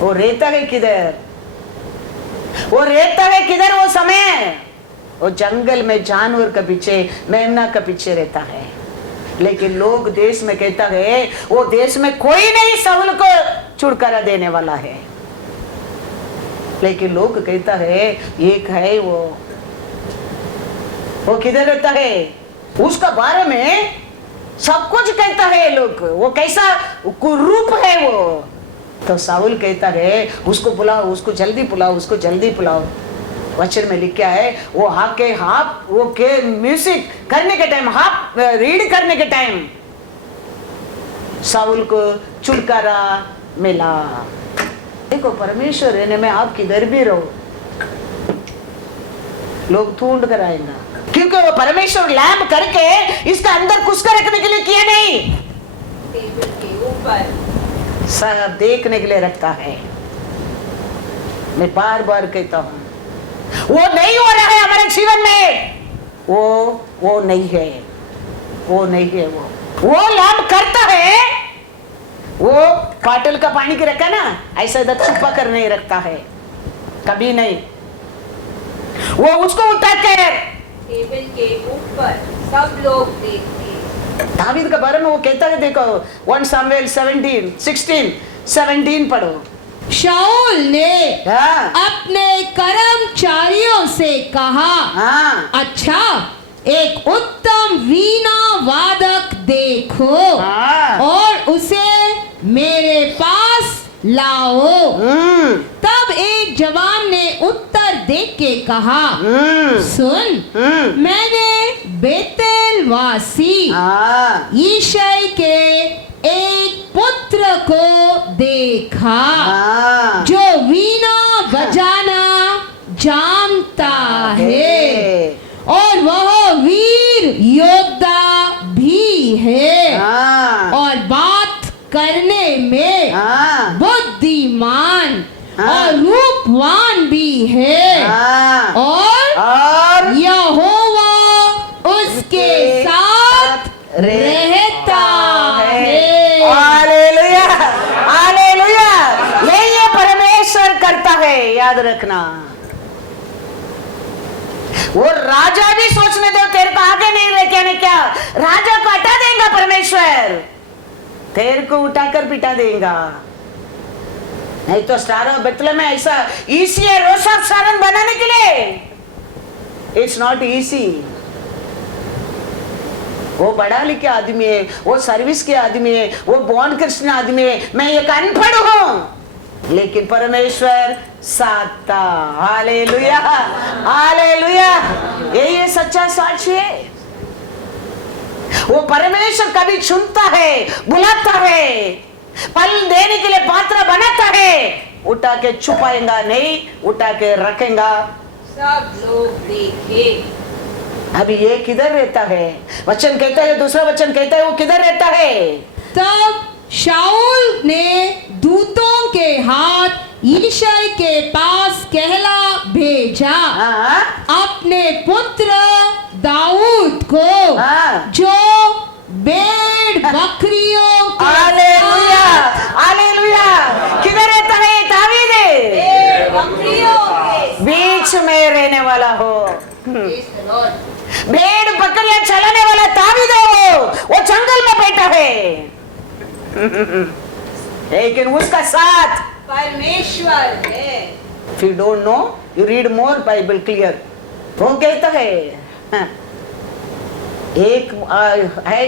वो रहता है किधर? वो रहता है किधर? वो समय वो जंगल में जानवर के पीछे, मेमना के पीछे रहता है। लेकिन लोग देश में कहता है वो देश में कोई नहीं साउल को छुटकारा देने वाला है। लेकिन लोग कहता है एक है वो किधर रहता है, उसका बारे में सब कुछ कहता है लोग, वो कैसा रूप है वो। तो साउल कहता है उसको बुलाओ, उसको जल्दी बुलाओ, उसको जल्दी बुलाओ। वचन में लिखा है वो वो के म्यूजिक करने के टाइम, हाफ रीड करने के टाइम साउल को छुटकारा मिला। देखो परमेश्वर रहने में आप किधर भी रहो, लोग ढूंढ कर आएगा, क्योंकि वो परमेश्वर लैम्प करके इसका अंदर कुछ कर रखने के लिए किया नहीं, टेबल के ऊपर सब देखने के लिए रखता है। मैं बार बार कहता हूं वो नहीं हो रहा है हमारे जीवन में, वो नहीं है, वो नहीं है। वो लैम्प करता है, वो पाटल का पानी की रखा ना, ऐसा इधर छुपा कर नहीं रखता है, कभी नहीं। वो उसको उठा कर टेबल के ऊपर सब लोग देखते। दावीद के बारे में वो कहता है, देखो 1 सामुएल 17 पढ़ो। शाऊल ने हाँ। अपने कर्मचारियों से कहा, हाँ। अच्छा एक उत्तम वीणा वादक देखो हाँ। और उसे मेरे पास लाओ। तब एक जवान ने उत्तर दे के कहा, सुन, मैंने बेतेल वासी हाँ। यिशै के एक पुत्र को देखा हाँ। जो वीणा बजाना जानता है और वह वीर योद्धा भी है हाँ। और बात करने में हाँ। बुद्धिमान हाँ। और रूपवान भी है हाँ। और यहोवा उसके साथ रहता है। Hallelujah, hallelujah. ये परमेश्वर करता है, याद रखना। वो राजा भी सोचने दो, तेरे को आगे नहीं लेके आने, क्या राजा को हटा देगा परमेश्वर, तेरे को उठाकर पिटा देगा। नहीं तो स्टार ऑफ बेथलेहेम में ऐसा इजी है रोशा सारन बनाने के लिए, इट्स नॉट इजी। वो पढ़ा लिखे आदमी है, वो सर्विस के आदमी है, वो बॉर्न क्रिश्चियन आदमी है, मैं एक अनपढ़ हूं, लेकिन परमेश्वर साथ था। Hallelujah, hallelujah. यही सच्चा साक्षी है। वो परमेश्वर कभी चुनता है, बुलाता है, फल देने के लिए पात्र बनाता है, उठा के छुपाएगा नहीं, उठा के रखेगा। सब लोग देखे। अभी ये किधर रहता है? वचन कहता है, दूसरा वचन कहता है वो किधर रहता है? तब शाऊल ने दूतों के हाथ यिशै के पास कहला भेजा, अपने पुत्र दाऊद को, जो भेड़ बकरियों के हालेलुया, हालेलुया। किधर रहता है? दावीद भेड़ बकरियों के बीच में रहने वाला हो, भेड़ बकरियां चलाने वाला दावीद हो, वो जंगल में बैठा है, लेकिन उसका साथ परमेश्वर है। If you don't know, you read more Bible clear. वो कहता है एक है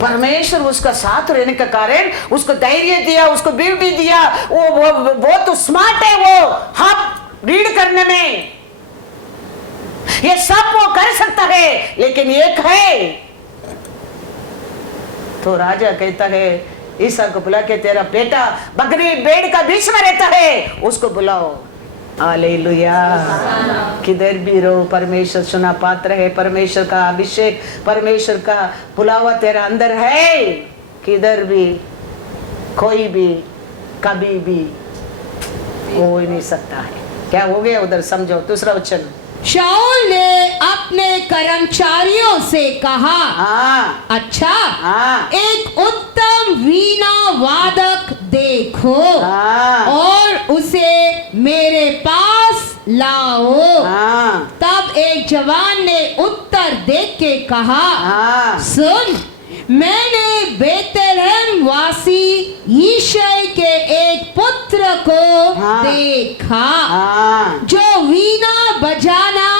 परमेश्वर उसका साथ रहने का कारण उसको धैर्य दिया, उसको ब्यूटी दिया। वो तो स्मार्ट है, वो हम रीड करने में ये सब वो कर सकता है, लेकिन एक है। तो राजा कहता है ईसा को बुला के, तेरा बेटा बकरी भेड़ का बीच में रहता है, उसको बुलाओ। हालेलुया। किधर भी रहो, परमेश्वर सुना पात्र है, परमेश्वर का अभिषेक, परमेश्वर का बुलावा तेरा अंदर है। किधर भी कोई भी कभी भी हो ही नहीं सकता है। क्या हो गया उधर? समझो दूसरा वचन। शाऊल ने अपने कर्मचारियों से कहा, अच्छा एक उत्तम वीणा वादक देखो और उसे मेरे पास लाओ। तब एक जवान ने उत्तर दे के कहा, सुन, मैंने बेतलेहम वासी यिशै के एक पुत्र को हाँ। देखा, हाँ जो वीणा बजाना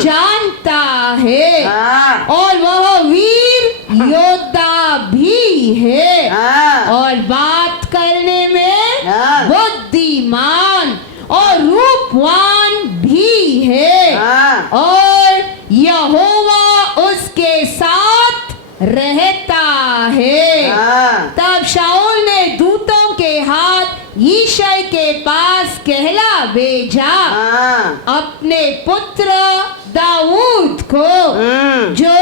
जानता है हाँ और वह वीर योद्धा भी है हाँ और बात करने में हाँ। बुद्धिमान और रूपवान भी है हाँ और यहोवा उसके साथ रहता है। हाँ तब शाऊल ने दूतों के हाथ यिशै के पास कहला भेजा हाँ अपने पुत्र दाऊद को, जो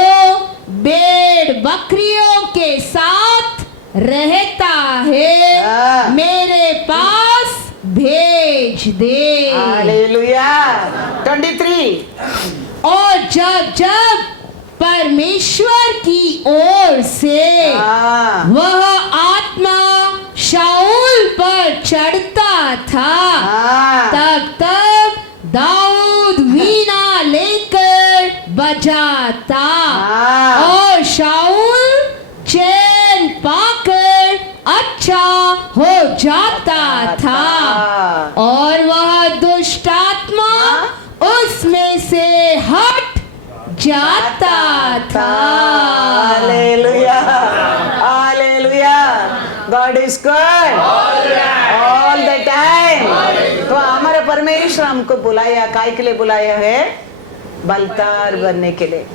भेड़ बकरियों के साथ रहता है, हाँ। मेरे पास भेज दे। हालेलुया 23 और जब जब परमेश्वर की ओर से हाँ वह आत्मा शाऊल पर चढ़ता था, हाँ तब तब दाऊद वीणा लेकर बजाता हाँ। और शाऊल चैन पाकर अच्छा हो जाता था और वह दुष्ट आत्मा उसमें से हट जाता था। Hallelujah hallelujah God is good all the time. तो हमारा परमेश्वर हमको बुलाया, काय के लिए बुलाया है? बलदार बनने के लिए।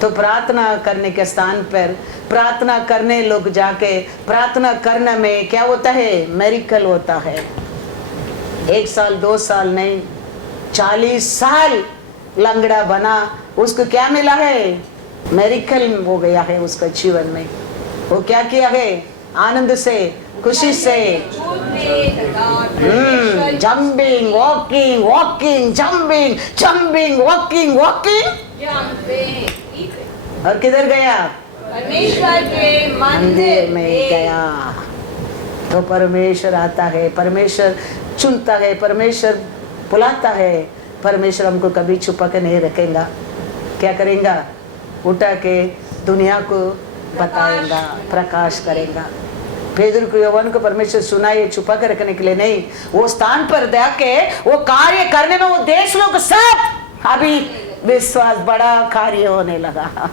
तो प्रार्थना करने के स्थान पर प्रार्थना करने लोग जाके प्रार्थना करने में क्या होता है? मेरिकल होता है। 1 साल 2 साल नहीं, 40 साल लंगड़ा बना, उसको क्या मिला है? मेरिकल हो गया है उसका जीवन में। वो क्या किया है? आनंद से, खुशी से jumping walking walking jumping jumping walking walking. और किधर गया? परमेश्वर के मंदिर में गया। तो परमेश्वर आता है, परमेश्वर चुनता है, परमेश्वर बुलाता है। परमेश्वर हमको कभी छुपा के नहीं रखेगा। क्या करेगा? उठा के दुनिया को बताएगा, प्रकाश करेगा। पेदर को यौवन को परमेश्वर सुनाए छुपा कर रखने के लिए नहीं, वो स्थान पर जाके वो कार्य करने में वो देश लोग सब अभी विश्वास बड़ा कार्य होने लगा।